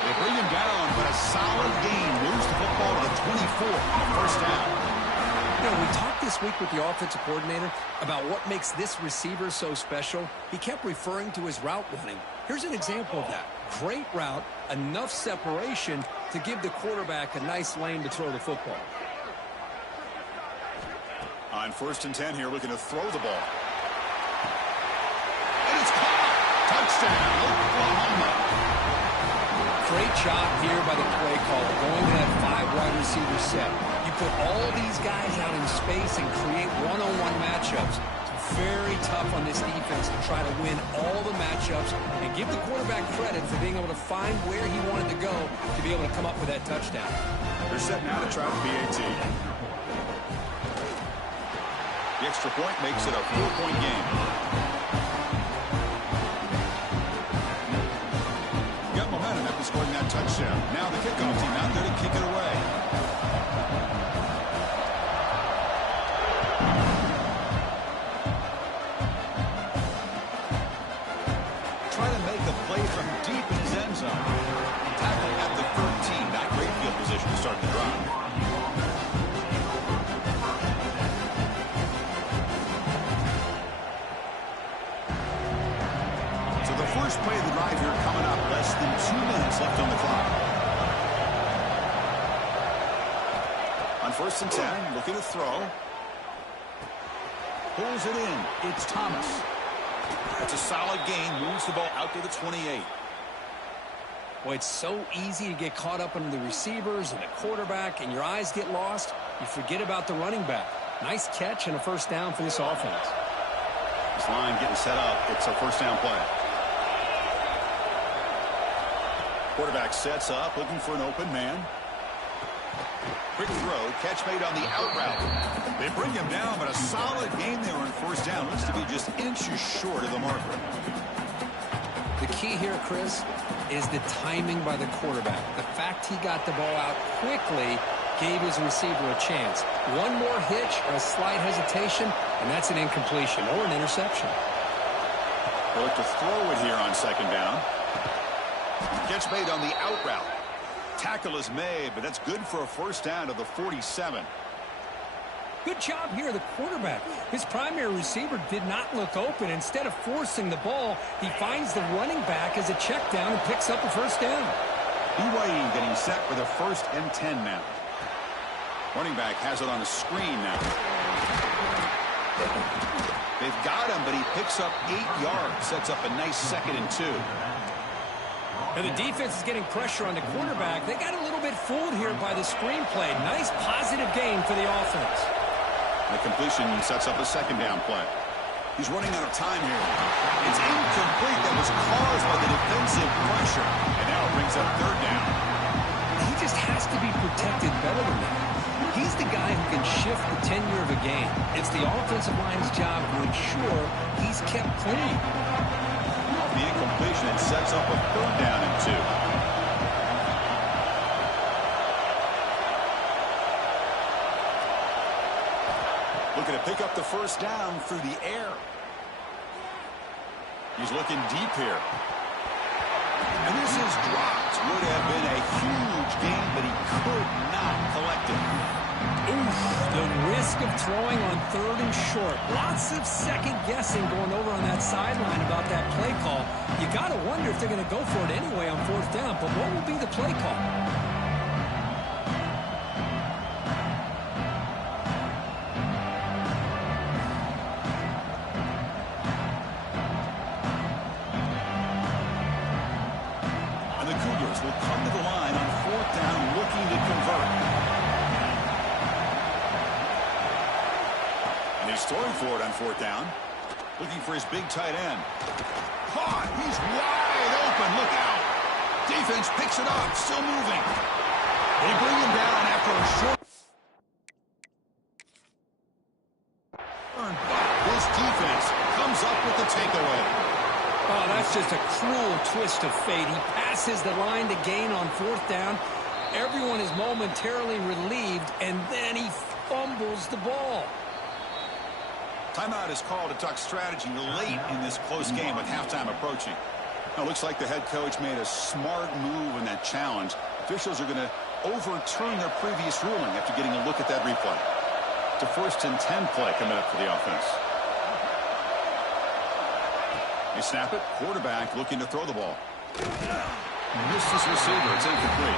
They bring him down, but a solid gain moves the football to the 24 on 1st down. You know, we talked this week with the offensive coordinator about what makes this receiver so special. He kept referring to his route running. Here's an example of that. Great route, enough separation to give the quarterback a nice lane to throw the football. On 1st and 10 here, looking to throw the ball. And it's caught. Touchdown, Oklahoma. Great job here by the play caller, going to that 5 wide receiver set. You put all these guys out in space and create one-on-one matchups. It's very tough on this defense to try to win all the matchups and give the quarterback credit for being able to find where he wanted to go to be able to come up with that touchdown. They're set now to try the PAT. The extra point makes it a 4-point game. Got momentum after scoring that touchdown. Now the kickoff team out there to kick it away. Try to make a play from deep in his end zone. Tackle at the 13. Not great field position to start the drive. First play of the drive here coming up. Less than 2 minutes left on the clock. On 1st and 10, looking to throw. Pulls it in. It's Thomas. It's a solid gain. Moves the ball out to the 28. Well, it's so easy to get caught up in the receivers and the quarterback, and your eyes get lost. You forget about the running back. Nice catch and a first down for this offense. This line getting set up. It's a first down play. Quarterback sets up, looking for an open man. Quick throw, catch made on the out route. They bring him down, but a solid game there on first down. Looks to be just inches short of the marker. The key here, Chris, is the timing by the quarterback. The fact he got the ball out quickly gave his receiver a chance. One more hitch or a slight hesitation, and that's an incompletion or an interception. They'll look to throw it here on second down. Catch made on the out route. Tackle is made, but that's good for a first down to the 47. Good job here, the quarterback. His primary receiver did not look open. Instead of forcing the ball, he finds the running back as a check down and picks up a first down. BYU getting set for the 1st and 10 now. Running back has it on the screen now. They've got him, but he picks up 8 yards. Sets up a nice 2nd and 2. And the defense is getting pressure on the quarterback. They got a little bit fooled here by the screenplay. Nice positive game for the offense. The completion sets up a second down play. He's running out of time here. It's incomplete. That was caused by the defensive pressure. And now it brings up third down. He just has to be protected better than that. He's the guy who can shift the tenure of a game. It's the offensive line's job to ensure he's kept clean. The incompletion, it sets up a third down and 2. Looking to pick up the first down through the air. He's looking deep here. And this is dropped. Would have been a huge game, but he could not collect it. Oof, the risk of throwing on 3rd and short. Lots of second guessing going over on that sideline about that play call. You got to wonder if they're going to go for it anyway on 4th down, but what will be the play call? And the Cougars will come to the line on 4th down looking to convert. He's throwing for it on 4th down. Looking for his big tight end. Caught. He's wide open. Look out. Defense picks it up. Still moving. They bring him down after a short. This defense comes up with the takeaway. Oh, that's just a cruel twist of fate. He passes the line to gain on 4th down. Everyone is momentarily relieved, and then he fumbles the ball. Timeout is called to talk strategy late in this close game with halftime approaching. Now, it looks like the head coach made a smart move in that challenge. Officials are going to overturn their previous ruling after getting a look at that replay. It's a 1st and 10 play coming up for the offense. They snap it. Quarterback looking to throw the ball. Missed his receiver. It's incomplete.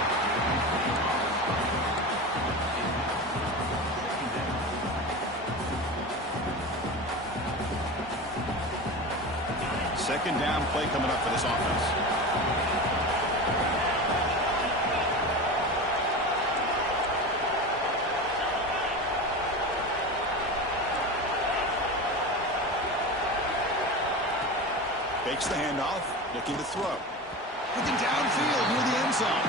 Second down play coming up for this offense. Fakes the handoff, looking to throw. Looking downfield near the end zone.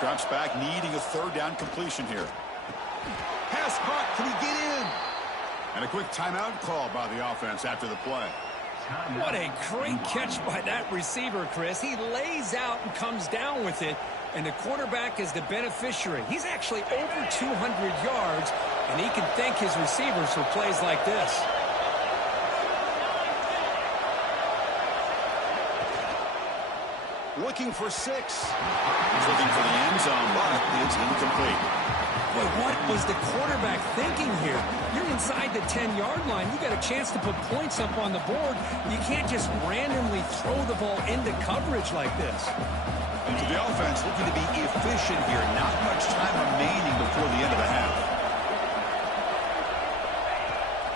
Drops back, needing a 3rd down completion here. Pass caught. Can he get in? And a quick timeout called by the offense after the play. What a great catch by that receiver, Chris. He lays out and comes down with it. and the quarterback is the beneficiary. He's actually over 200 yards, and he can thank his receivers for plays like this. Looking for 6. He's looking for the end zone, but it's incomplete. Boy, what was the quarterback thinking here? You're inside the 10-yard line. You got a chance to put points up on the board. You can't just randomly throw the ball into coverage like this. So the offense looking to be efficient here. Not much time remaining before the end of the half.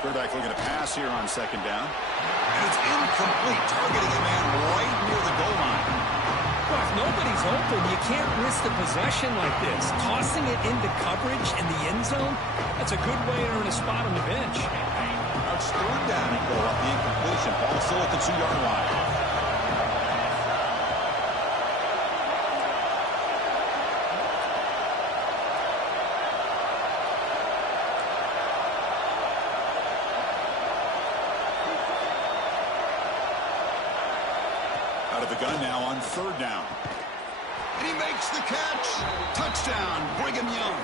Quarterback looking to pass here on 2nd down. And it's incomplete, targeting a man right near the goal line. Well, if nobody's open, you can't risk the possession like this. Tossing it into coverage in the end zone, that's a good way to earn a spot on the bench. Now it's 3rd down and goal off the incompletion. Ball still at the 2-yard line. Out of the gun now on 3rd down. And he makes the catch. Touchdown, Brigham Young.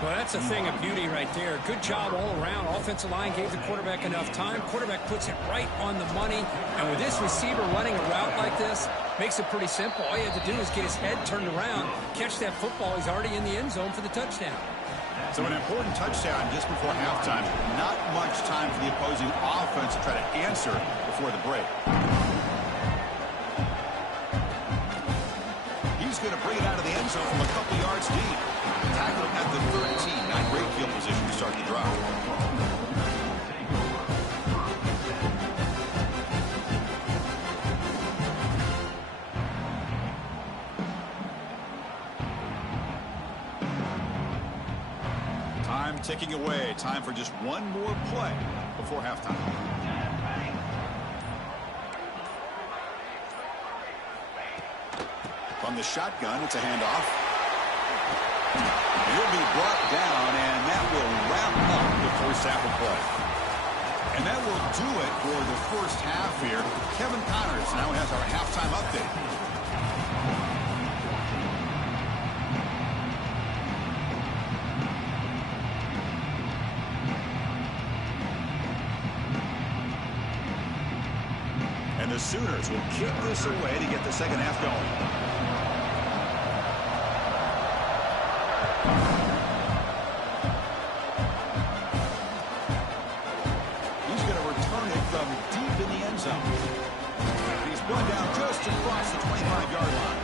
Well, that's a thing of beauty right there. Good job all around. Offensive line gave the quarterback enough time. Quarterback puts it right on the money. And with this receiver running a route like this, makes it pretty simple. All you have to do is get his head turned around, catch that football. He's already in the end zone for the touchdown. So an important touchdown just before halftime. Not much time for the opposing offense to try to answer before the break. He's going to bring it out of the end zone from a couple yards deep. Tackle at the 13. Not great field position to start the drive. Time ticking away. Time for just one more play before halftime. From the shotgun, it's a handoff. He'll be brought down, and that will wrap up the first half of play. And that will do it for the first half here. Kevin Connors now has our halftime update. And the Sooners will kick this away to get the second half going. He's going to return it from deep in the end zone. He's brought down just across the 25-yard line.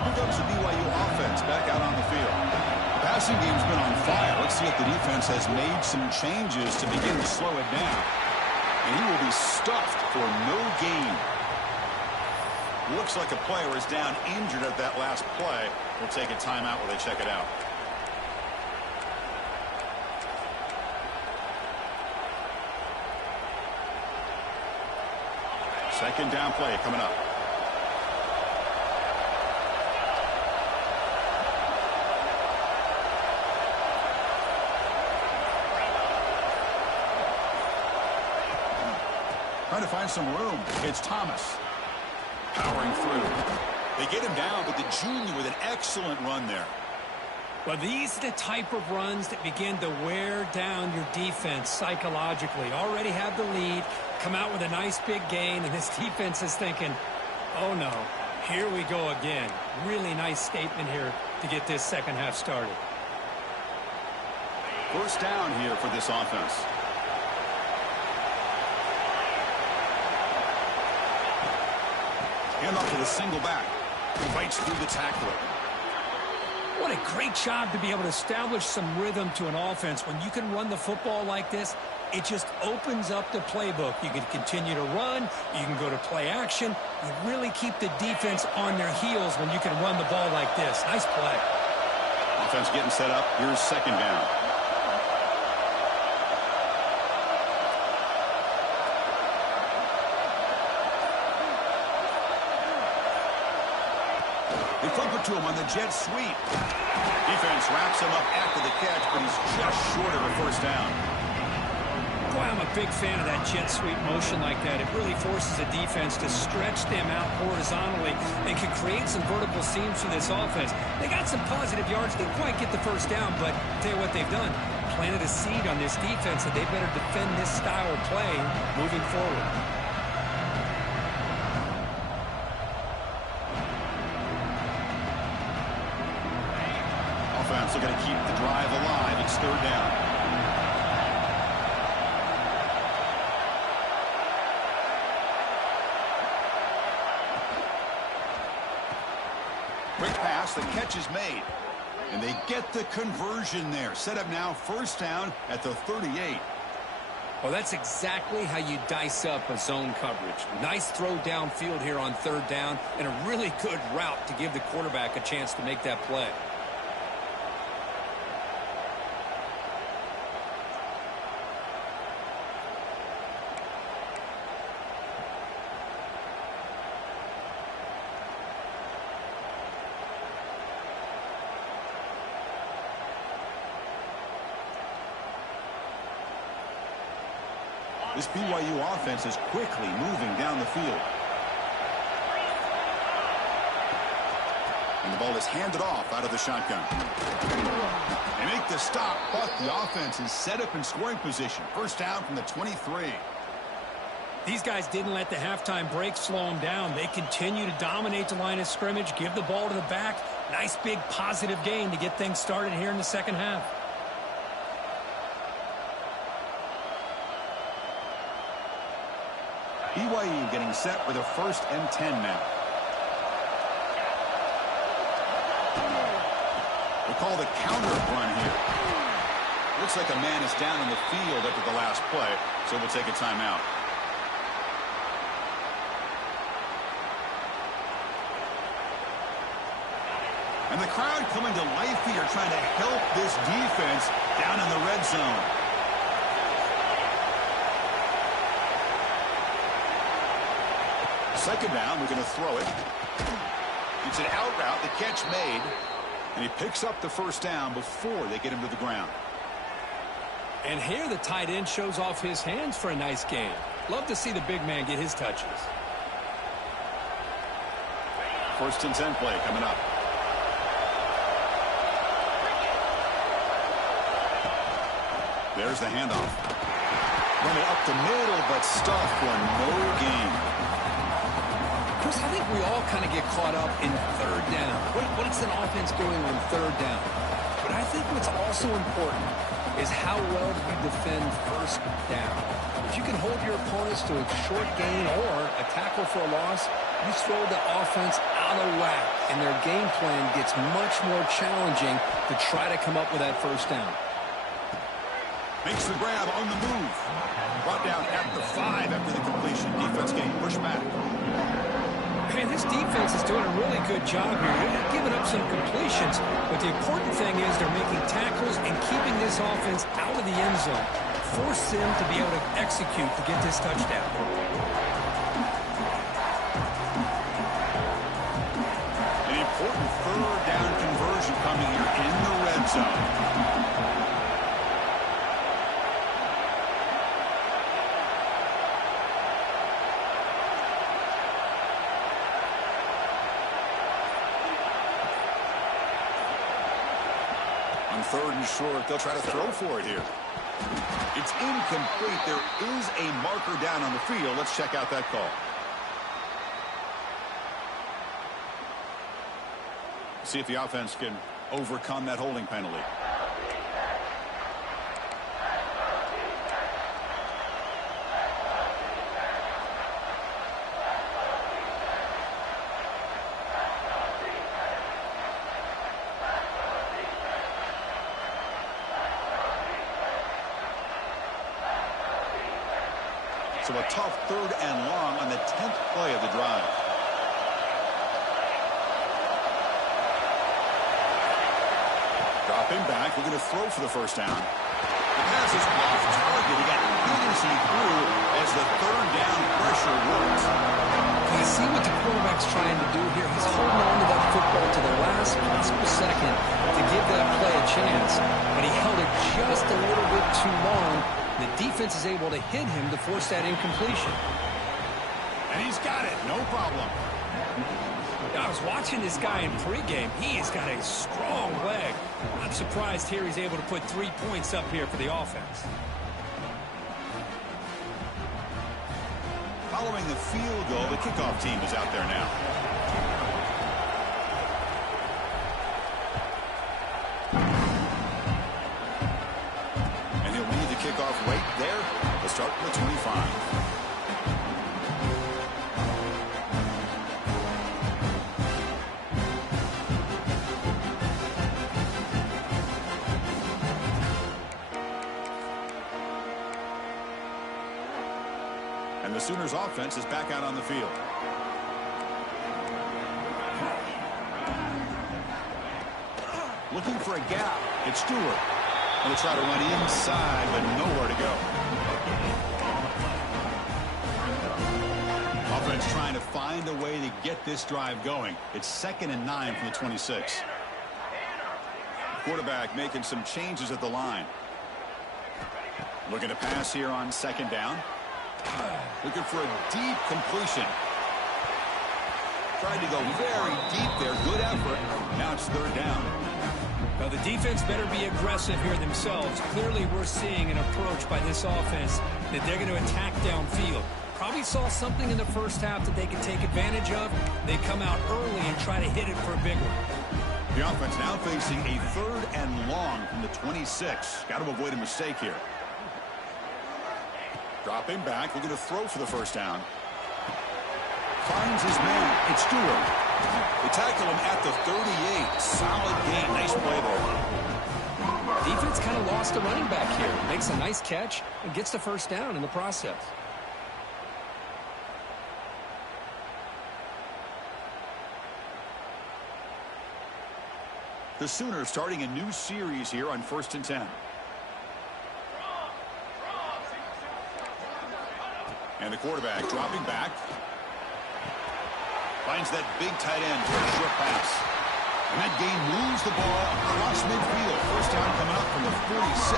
Here comes the BYU offense back out on the field. The passing game's been on fire. Let's see if the defense has made some changes to begin to slow it down. And he will be stuffed for no gain. Looks like a player is down injured at that last play. We'll take a timeout while they check it out. Second down play coming up. Trying to find some room. It's Thomas. Powering through. They get him down, but the junior with an excellent run there. Well, these are the type of runs that begin to wear down your defense psychologically. Already have the lead, come out with a nice big gain, and this defense is thinking, oh no, here we go again. Really nice statement here to get this second half started. First down here for this offense. Hand off to the single back. Fights through the tackler. What a great job to be able to establish some rhythm to an offense. When you can run the football like this, it just opens up the playbook. You can continue to run. You can go to play action. You really keep the defense on their heels when you can run the ball like this. Nice play. Offense getting set up. Here's second down. They flip it to him on the jet sweep. Defense wraps him up after the catch, but he's just short of a first down. Boy, I'm a big fan of that jet sweep motion like that. It really forces a defense to stretch them out horizontally and can create some vertical seams for this offense. They got some positive yards. Didn't quite get the first down, but I'll tell you what they've done. Planted a seed on this defense that they better defend this style of play moving forward. Offense looking to keep the drive alive. It's third down. Quick pass, the catch is made. And they get the conversion there. Set up now, first down at the 38. Well, that's exactly how you dice up a zone coverage. Nice throw downfield here on third down, and a really good route to give the quarterback a chance to make that play. This BYU offense is quickly moving down the field. And the ball is handed off out of the shotgun. They make the stop, but the offense is set up in scoring position. First down from the 23. These guys didn't let the halftime break slow them down. They continue to dominate the line of scrimmage, give the ball to the back. Nice big positive gain to get things started here in the second half. BYU getting set with a 1st and 10 now. They call the counter run here. Looks like a man is down in the field after the last play, so we'll take a timeout. And the crowd coming to life here, trying to help this defense down in the red zone. Second down, we're going to throw it. It's an out route, the catch made, and he picks up the first down before they get him to the ground. And here the tight end shows off his hands for a nice gain. Love to see the big man get his touches. 1st and 10 play coming up. There's the handoff. Running up the middle, but stuffed for no gain. Chris, I think we all kind of get caught up in third down. What is an offense doing on third down? But I think what's also important is how well do you defend first down. If you can hold your opponents to a short gain or a tackle for a loss, you throw the offense out of whack, and their game plan gets much more challenging to try to come up with that first down. Makes the grab on the move. Brought down at the 5 after the completion. Defense getting pushed back. Man, this defense is doing a really good job here. They're giving up some completions, but the important thing is they're making tackles and keeping this offense out of the end zone. Force them to be able to execute to get this touchdown. An important third down conversion coming here in the red zone. On 3rd and short, they'll try to throw for it here. It's incomplete. There is a marker down on the field. Let's check out that call. See if the offense can overcome that holding penalty. So a tough 3rd and long on the 10th play of the drive. Dropping back. We're going to throw for the first down. The pass is off target. He got hit as he threw as the 3rd down pressure works. I see what the quarterback's trying to do here. He's holding on to that football to defense is able to hit him to force that incompletion. And he's got it. No problem. I was watching this guy in pregame. He has got a strong leg. Not surprised here he's able to put 3 points up here for the offense. Following the field goal, the kickoff team is out there now. And he'll lead the kickoff right there. He'll start from the 25. And the Sooners offense is back out on the field. Looking for a gap. It's Stewart. He'll try to run inside, but nowhere to go. Offense trying to find a way to get this drive going. It's 2nd and 9 from the 26. Quarterback making some changes at the line. Looking to pass here on 2nd down. Looking for a deep completion. Tried to go very deep there. Good effort. Now it's 3rd down. Well, the defense better be aggressive here themselves. Clearly, we're seeing an approach by this offense that they're going to attack downfield. Probably saw something in the first half that they could take advantage of. They come out early and try to hit it for a big one. The offense now facing a 3rd and long from the 26. Got to avoid a mistake here. Dropping back, looking to throw for the 1st down. Finds his man. It's Stewart. They tackle him at the 38. Solid gain. Nice play there. Defense kind of lost a running back here. Makes a nice catch and gets the 1st down in the process. The Sooners starting a new series here on 1st and 10. And the quarterback dropping back. Finds that big tight end for a short pass. And that gain moves the ball across midfield. 1st down coming up from the 46.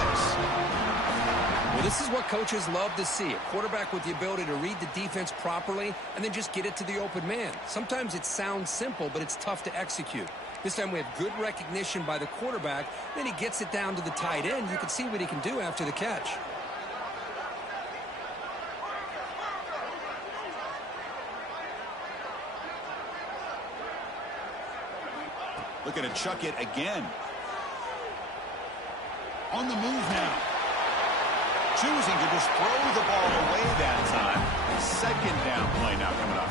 Well, this is what coaches love to see. A quarterback with the ability to read the defense properly and then just get it to the open man. Sometimes it sounds simple, but it's tough to execute. This time we have good recognition by the quarterback. Then he gets it down to the tight end. You can see what he can do after the catch. Looking to chuck it again. On the move now. Choosing to just throw the ball away that time. 2nd down play now coming up.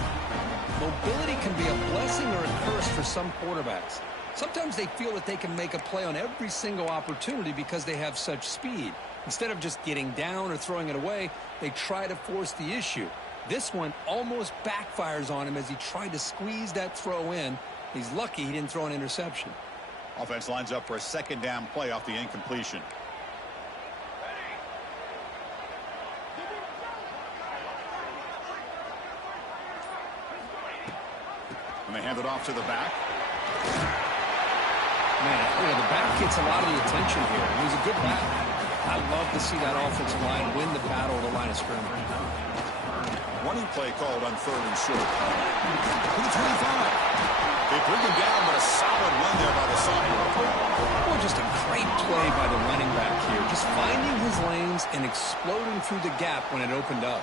Mobility can be a blessing or a curse for some quarterbacks. Sometimes they feel that they can make a play on every single opportunity because they have such speed. Instead of just getting down or throwing it away, they try to force the issue. This one almost backfires on him as he tried to squeeze that throw in. He's lucky he didn't throw an interception. Offense lines up for a 2nd down play off the incompletion. And they hand it off to the back. Man, the back gets a lot of the attention here. He's a good back. I love to see that offensive line win the battle at the line of scrimmage. Running play called on 3rd and short. To the 25. They bring him down, but a solid run there by the side. Well, just a great play by the running back here. Just finding his lanes and exploding through the gap when it opened up.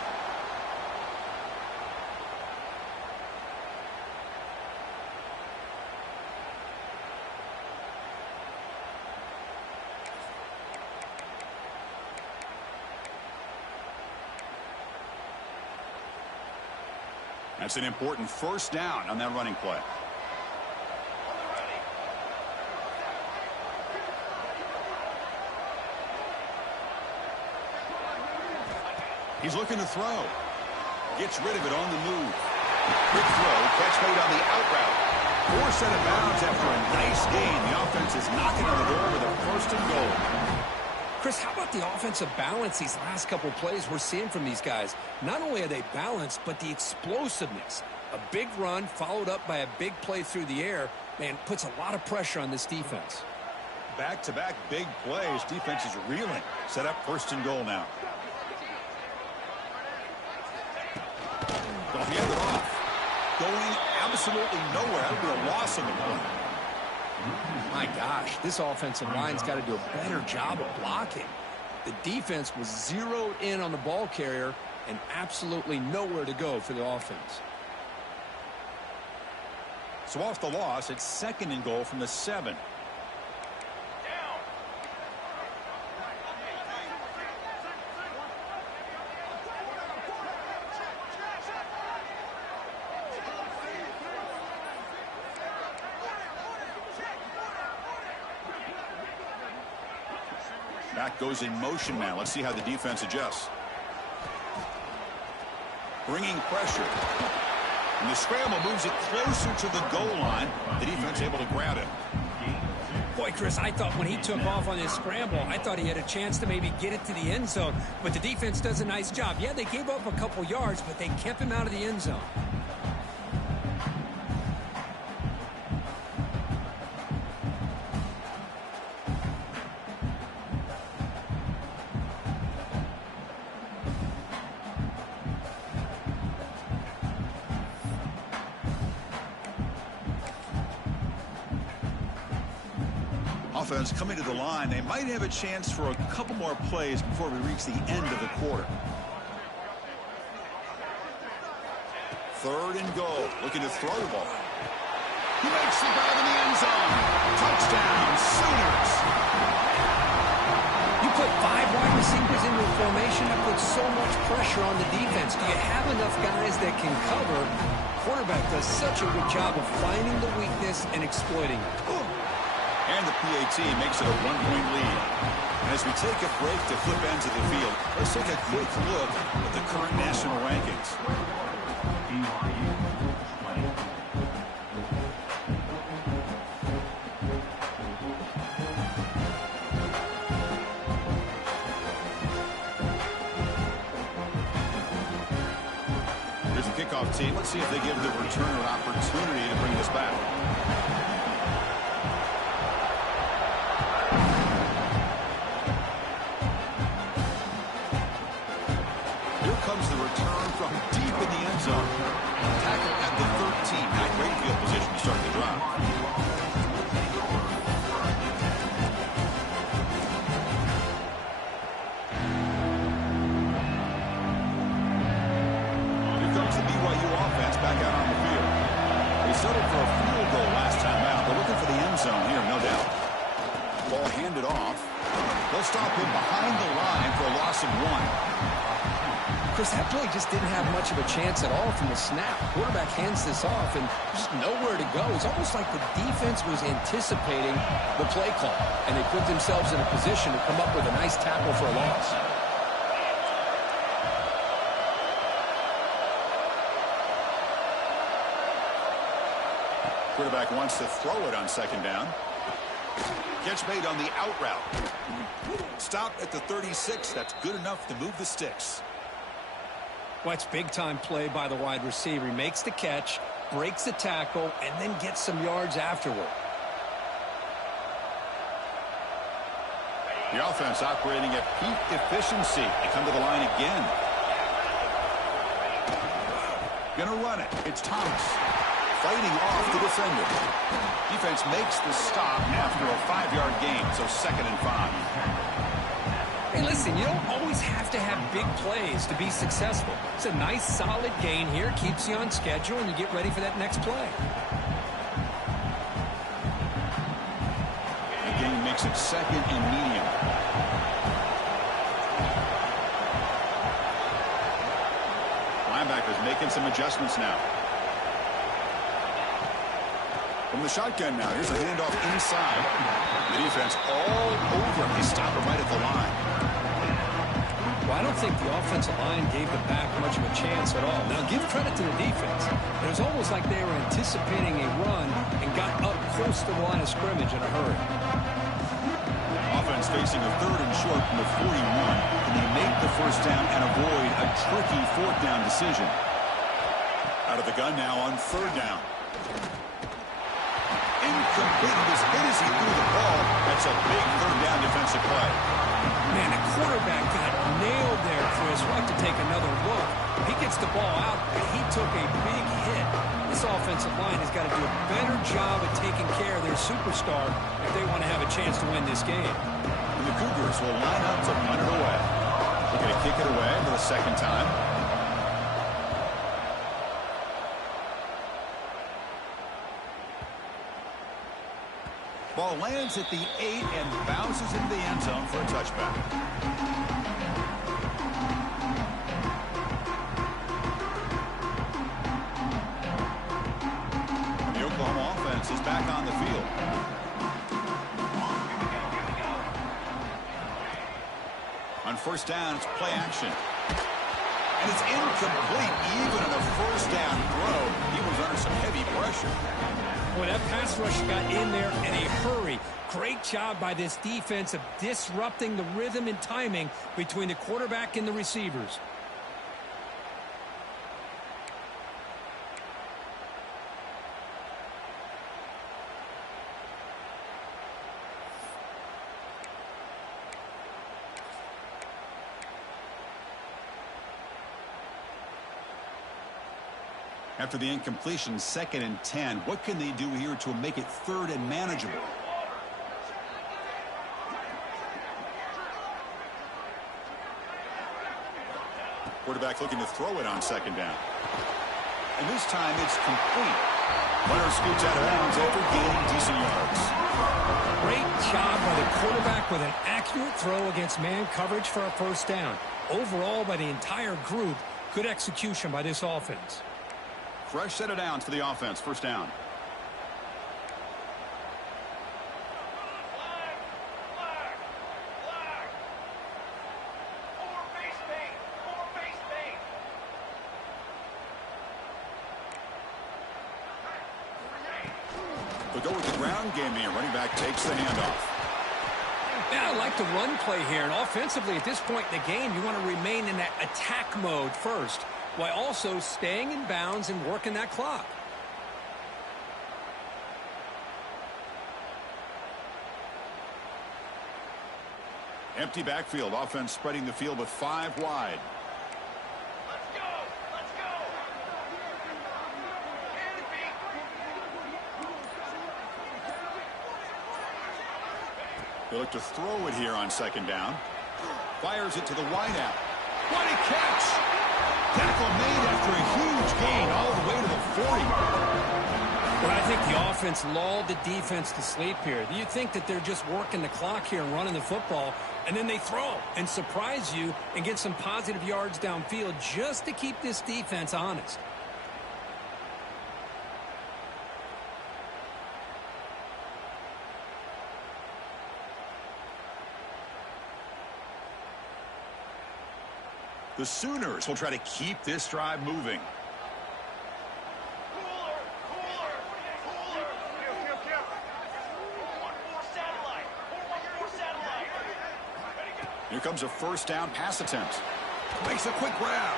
That's an important 1st down on that running play. He's looking to throw. Gets rid of it on the move. Quick throw. Catch made on the out route. Forced out of bounds after a nice gain. The offense is knocking on the door with a 1st and goal. Chris, how about the offensive balance these last couple plays we're seeing from these guys? Not only are they balanced, but the explosiveness. A big run followed up by a big play through the air, man, puts a lot of pressure on this defense. Back-to-back big plays. Defense is reeling. Set up 1st and goal now. absolutely nowhere. That would be a loss on the play. My gosh, this offensive line's got to do a better job of blocking. The defense was zeroed in on the ball carrier and absolutely nowhere to go for the offense. So off the loss, it's 2nd and goal from the 7. Back goes in motion now. Let's see how the defense adjusts. Bringing pressure. And the scramble moves it closer to the goal line. The defense able to grab it. Boy, Chris, I thought when he took off on this scramble, I thought he had a chance to maybe get it to the end zone. But the defense does a nice job. Yeah, they gave up a couple yards, but they kept him out of the end zone. Offense coming to the line. They might have a chance for a couple more plays before we reach the end of the quarter. 3rd and goal. Looking to throw the ball. He makes the grab in the end zone. Touchdown, Sooners. You put 5 wide receivers into a formation that puts so much pressure on the defense. Do you have enough guys that can cover? Quarterback does such a good job of finding the weakness and exploiting it. And the PAT makes it a 1-point lead. And as we take a break to flip ends of the field, let's take a quick look at the current national rankings. BYU 20. Here's the kickoff team. Let's see if they give the returner an opportunity to bring this back. Tackle at the 13. Now great field position to start the drive. Here comes the BYU offense back out on the field. They settled for a field goal last time out. They're looking for the end zone here, no doubt. Ball handed off. They'll stop him behind the line for a loss of 1. Chris, that play just didn't have much of a chance at all from the snap. Quarterback hands this off and just nowhere to go. It's almost like the defense was anticipating the play call, and they put themselves in a position to come up with a nice tackle for a loss. Quarterback wants to throw it on 2nd down. Catch made on the out route. Stop at the 36. That's good enough to move the sticks. Watch big-time play by the wide receiver. He makes the catch, breaks the tackle, and then gets some yards afterward. The offense operating at peak efficiency. They come to the line again. Gonna run it. It's Thomas. Fighting off the defender. Defense makes the stop after a 5-yard gain, so 2nd and 5. Hey, listen, you don't always have to have big plays to be successful. It's a nice, solid gain here. Keeps you on schedule, and you get ready for that next play. The gain makes it 2nd and medium. Linebackers making some adjustments now. From the shotgun now, here's a handoff inside. The defense all over him. They stop him right at the line. Well, I don't think the offensive line gave the back much of a chance at all. Now, give credit to the defense. It was almost like they were anticipating a run and got up close to the line of scrimmage in a hurry. Offense facing a 3rd and short from the 41. Can they make the 1st down and avoid a tricky 4th down decision? Out of the gun now on 3rd down. Incomplete as good as he threw the ball. That's a big 3rd down defensive play. Man, the quarterback got nailed there, Chris. We'll have to take another look. He gets the ball out, but he took a big hit. This offensive line has got to do a better job of taking care of their superstar if they want to have a chance to win this game. And the Cougars will line up to punt it away. They're going to kick it away for the second time. Ball lands at the 8 and bounces into the end zone for a touchback. The Oklahoma offense is back on the field. On first down, it's play action. And it's incomplete. Even on a first down throw, he was under some heavy pressure. Boy, that pass rush got in there in a hurry. Great job by this defense of disrupting the rhythm and timing between the quarterback and the receivers. After the incompletion, 2nd and 10. What can they do here to make it 3rd and manageable? Quarterback looking to throw it on 2nd down. And this time it's complete. Runner scoots out of bounds after gaining decent yards. Great job by the quarterback with an accurate throw against man coverage for a first down. Overall, by the entire group, good execution by this offense. Fresh set of downs for the offense. First down. They'll go with the ground game here. Running back takes the handoff. Yeah, I like the run play here. And offensively, at this point in the game, you want to remain in that attack mode first, while also staying in bounds and working that clock. Empty backfield. Offense spreading the field with 5 wide. Let's go! Let's go! They look to throw it here on 2nd down. Fires it to the wideout. What a catch! Tackle made after a huge gain all the way to the 40. But I think the offense lulled the defense to sleep here. You think that they're just working the clock here and running the football, and then they throw and surprise you and get some positive yards downfield just to keep this defense honest. The Sooners will try to keep this drive moving. Here comes a first down pass attempt. Makes a quick grab.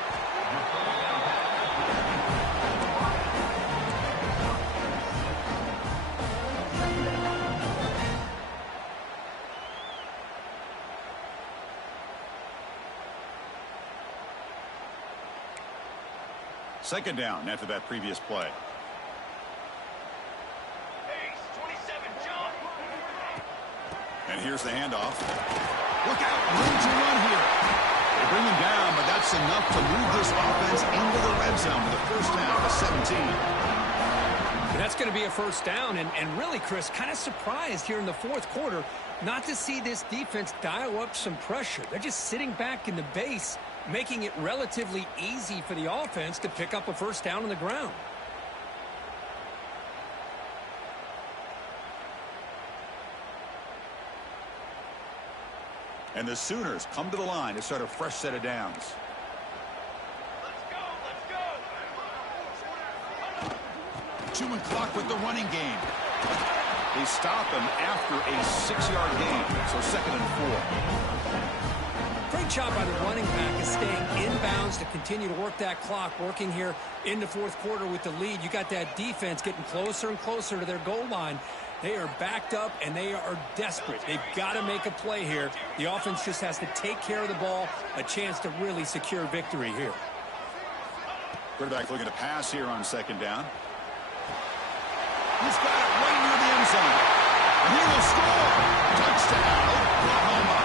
Second down after that previous play. And here's the handoff. Look out, room to run here. They bring him down, but that's enough to move this offense into the red zone with a first down to 17. That's going to be a first down, and really, Chris, kind of surprised here in the 4th quarter not to see this defense dial up some pressure. They're just sitting back in the base, making it relatively easy for the offense to pick up a first down on the ground. And the Sooners come to the line to start a fresh set of downs. Let's go! Let's go! Chewing clock with the running game. They stop him after a 6-yard gain, so 2nd and 4. Great job by the running back is staying inbounds to continue to work that clock, working here in the 4th quarter with the lead. You got that defense getting closer and closer to their goal line. They are backed up, and they are desperate. They've got to make a play here. The offense just has to take care of the ball, a chance to really secure victory here. Quarterback looking to pass here on second down. He's got it right near the end zone. And he will score. Touchdown, Oklahoma.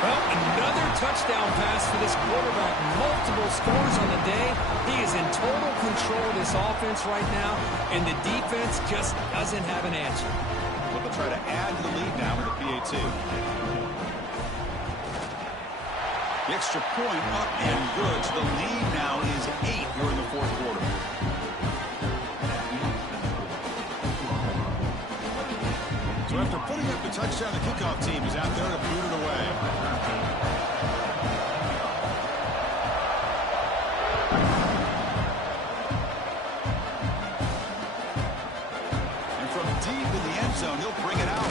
Well, another touchdown pass for this quarterback. Multiple scores on the day. He is in total control of this offense right now, and the defense just doesn't have an answer. Well, they'll try to add to the lead now with a PAT. The extra point up and good. So the lead now is 8 here in the fourth quarter. So after putting up the touchdown, the kickoff team is out there to boot it away. And from deep in the end zone, he'll bring it out.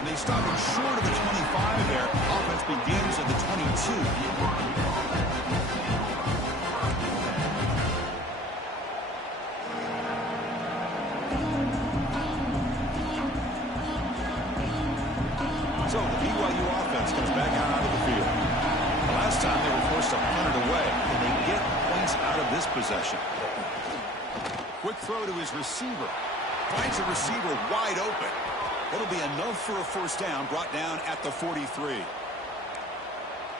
And they stop him short of the 25 there. Offense begins at the 22. So the BYU offense comes back out onto the field. The last time they were forced to punt it away, and they get points out of this possession. Quick throw to his receiver. Finds a receiver wide open. It'll be enough for a first down, brought down at the 43.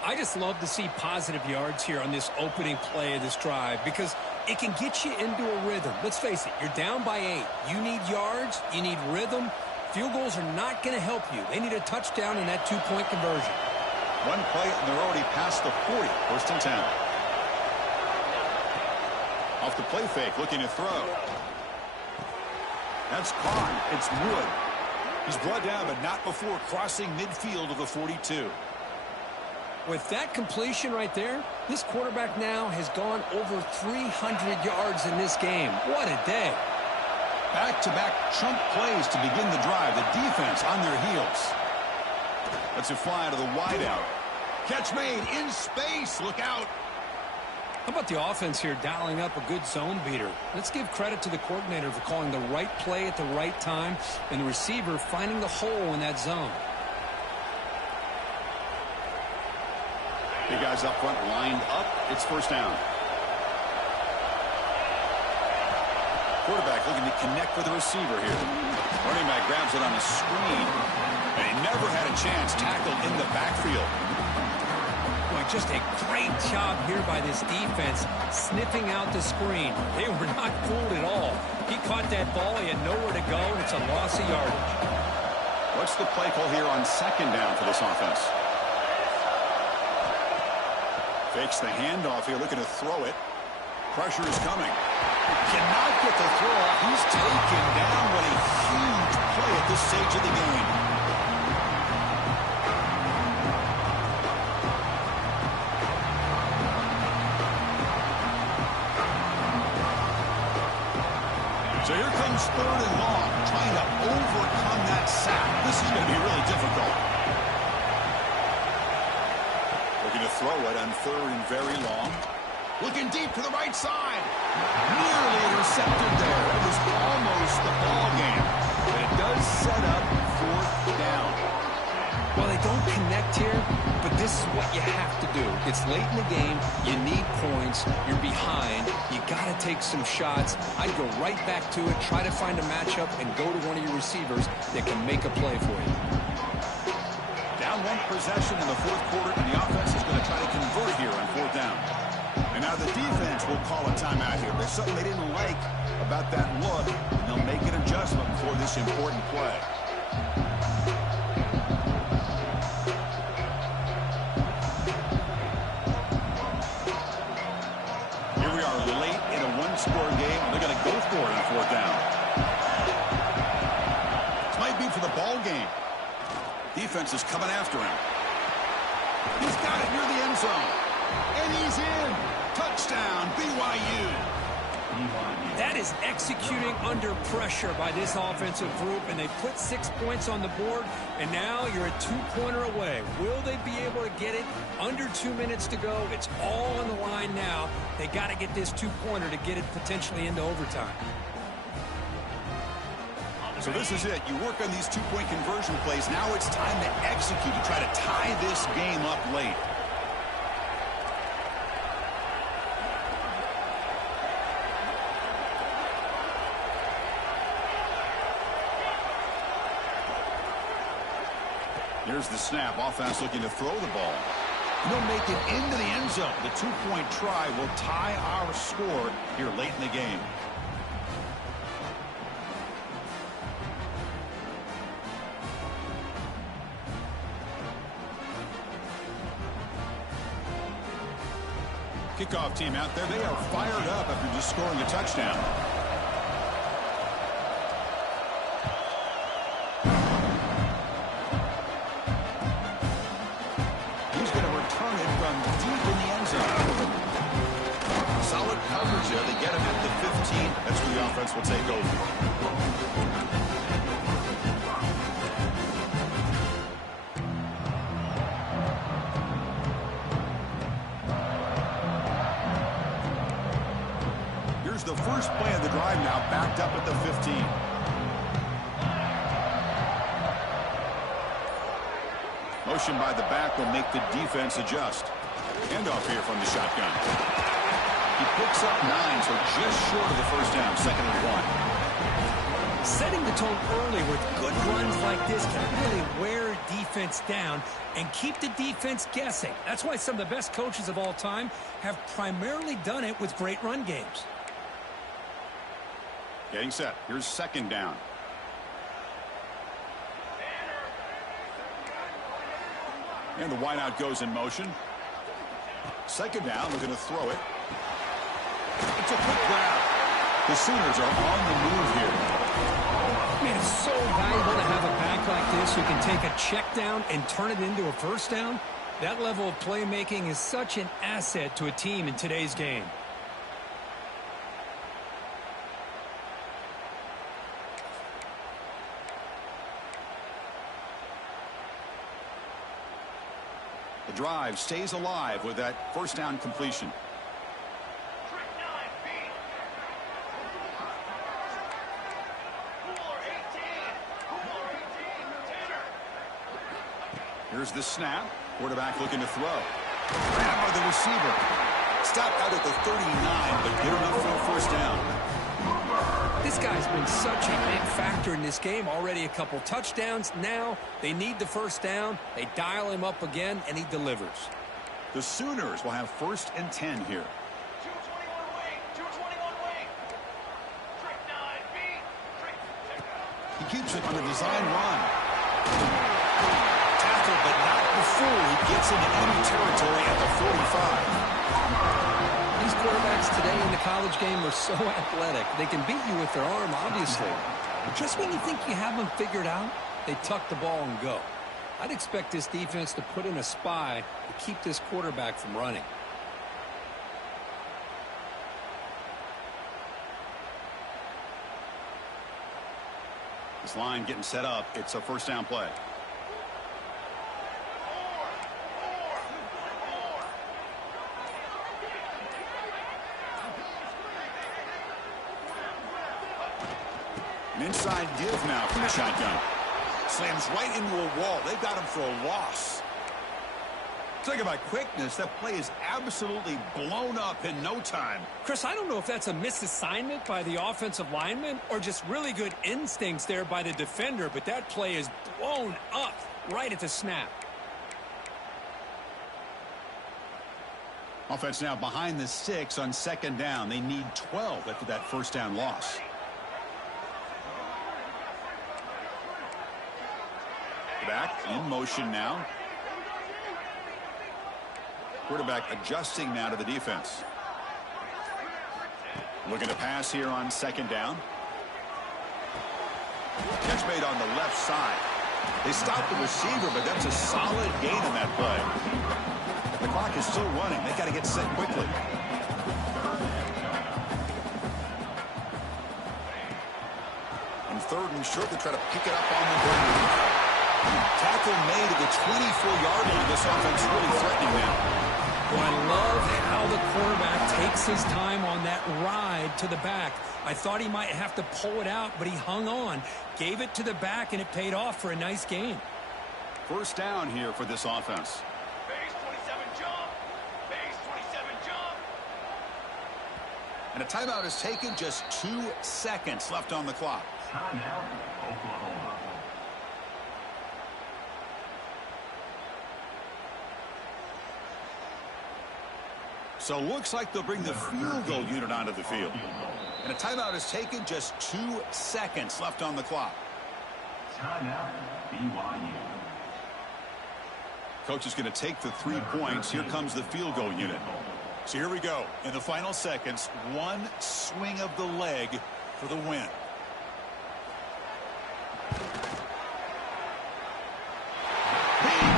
I just love to see positive yards here on this opening play of this drive because it can get you into a rhythm. Let's face it, you're down by 8. You need yards, you need rhythm. Field goals are not going to help you. They need a touchdown in that two-point conversion. One play, and they're already past the 40. First and 10. Off the play fake, looking to throw. That's caught. It's Wood. He's brought down, but not before crossing midfield of the 42. With that completion right there, this quarterback now has gone over 300 yards in this game. What a day. Back-to-back chunk plays to begin the drive. The defense on their heels. Let's it fly to the wideout. Catch made in space. Look out. How about the offense here dialing up a good zone beater? Let's give credit to the coordinator for calling the right play at the right time and the receiver finding the hole in that zone. Big guys up front lined up. It's first down. Quarterback looking to connect with the receiver here. Running back grabs it on the screen. And he never had a chance. Tackled in the backfield. Boy, just a great job here by this defense, sniffing out the screen. They were not fooled at all. He caught that ball. He had nowhere to go, and it's a loss of yardage. What's the play call here on second down for this offense? Fakes the handoff here, looking to throw it. Pressure is coming. Cannot get the throw off. He's taken down. What a huge play at this stage of the game. So here comes third and long, trying to overcome that sack. This is going to be really difficult. Looking to throw it on third and very long. Looking deep to the right side. Nearly intercepted there. It was almost the ball game. But it does set up fourth down. Well, they don't connect here, but this is what you have to do. It's late in the game. You need points. You're behind. You got to take some shots. I'd go right back to it, try to find a matchup, and go to one of your receivers that can make a play for you. Down one possession in the fourth quarter, and the offense is going to try to convert here on fourth down. And now the defense will call a timeout here. There's something they didn't like about that look, and they'll make an adjustment for this important play. Here we are late in a one-score game. They're going to go for it on fourth down. This might be for the ball game. Defense is coming after him. He's got it near the end zone. And he's in. Touchdown, BYU. That is executing under pressure by this offensive group, and they put 6 points on the board, and now you're a two-pointer away. Will they be able to get it? Under 2 minutes to go. It's all on the line now. They got to get this two-pointer to get it potentially into overtime. So this is it. You work on these two-point conversion plays. Now it's time to execute to try to tie this game up late. Here's the snap. Offense looking to throw the ball. He'll make it into the end zone. The two-point try will tie our score here late in the game. Kickoff team out there. They are fired up after just scoring a touchdown. He's going to return it from deep in the end zone. Solid coverage there. They get him at the 15. That's where the offense will take over. The first play of the drive now backed up at the 15. Motion by the back will make the defense adjust. Handoff here from the shotgun. He picks up 9, so just short of the first down, 2nd and 1. Setting the tone early with good runs like this can really wear defense down and keep the defense guessing. That's why some of the best coaches of all time have primarily done it with great run games. Getting set. Here's 2nd down. And the wideout goes in motion. 2nd down. They're going to throw it. It's a quick grab. The Sooners are on the move here. I mean, it's so valuable to have a back like this who can take a check down and turn it into a first down. That level of playmaking is such an asset to a team in today's game. The drive stays alive with that first down completion. Here's the snap. Quarterback looking to throw. Grab by the receiver. Stop out at the 39, but good enough for a first down. This guy's been such a big factor in this game. Already a couple touchdowns. Now they need the first down. They dial him up again, and he delivers. The Sooners will have 1st and 10 here. 221 wing. 221 wing. Trick 9B. He keeps it on the design run. Tackled, but not before he gets into enemy territory at the 45. These quarterbacks today in the college game are so athletic. They can beat you with their arm, obviously. But just when you think you have them figured out, they tuck the ball and go. I'd expect this defense to put in a spy to keep this quarterback from running. This line getting set up. It's a first down play. An inside give now from the shotgun. Slams right into a wall. They've got him for a loss. Talk about quickness. That play is absolutely blown up in no time. Chris, I don't know if that's a misassignment by the offensive lineman or just really good instincts there by the defender, but that play is blown up right at the snap. Offense now behind the 6 on 2nd down. They need 12 after that first down loss. Back in motion now. Quarterback adjusting now to the defense. Looking to pass here on 2nd down. Catch made on the left side. They stopped the receiver, but that's a solid gain in that play. The clock is still running. They got to get set quickly. On 3rd and short, they try to pick it up on the ground. Tackle made at the 24-yard line. This offense really threatening now. Well, I love how the quarterback takes his time on that ride to the back. I thought he might have to pull it out, but he hung on, gave it to the back, and it paid off for a nice gain. First down here for this offense. Base 27 jump. Base 27 jump. And a timeout is taken. Just 2 seconds left on the clock. Timeout, Oklahoma. So looks like they'll bring the field goal unit onto the field. And a timeout is taken, just 2 seconds left on the clock. Timeout, BYU. Coach is going to take the 3 points. Here comes the field goal unit. So here we go. In the final seconds, one swing of the leg for the win. He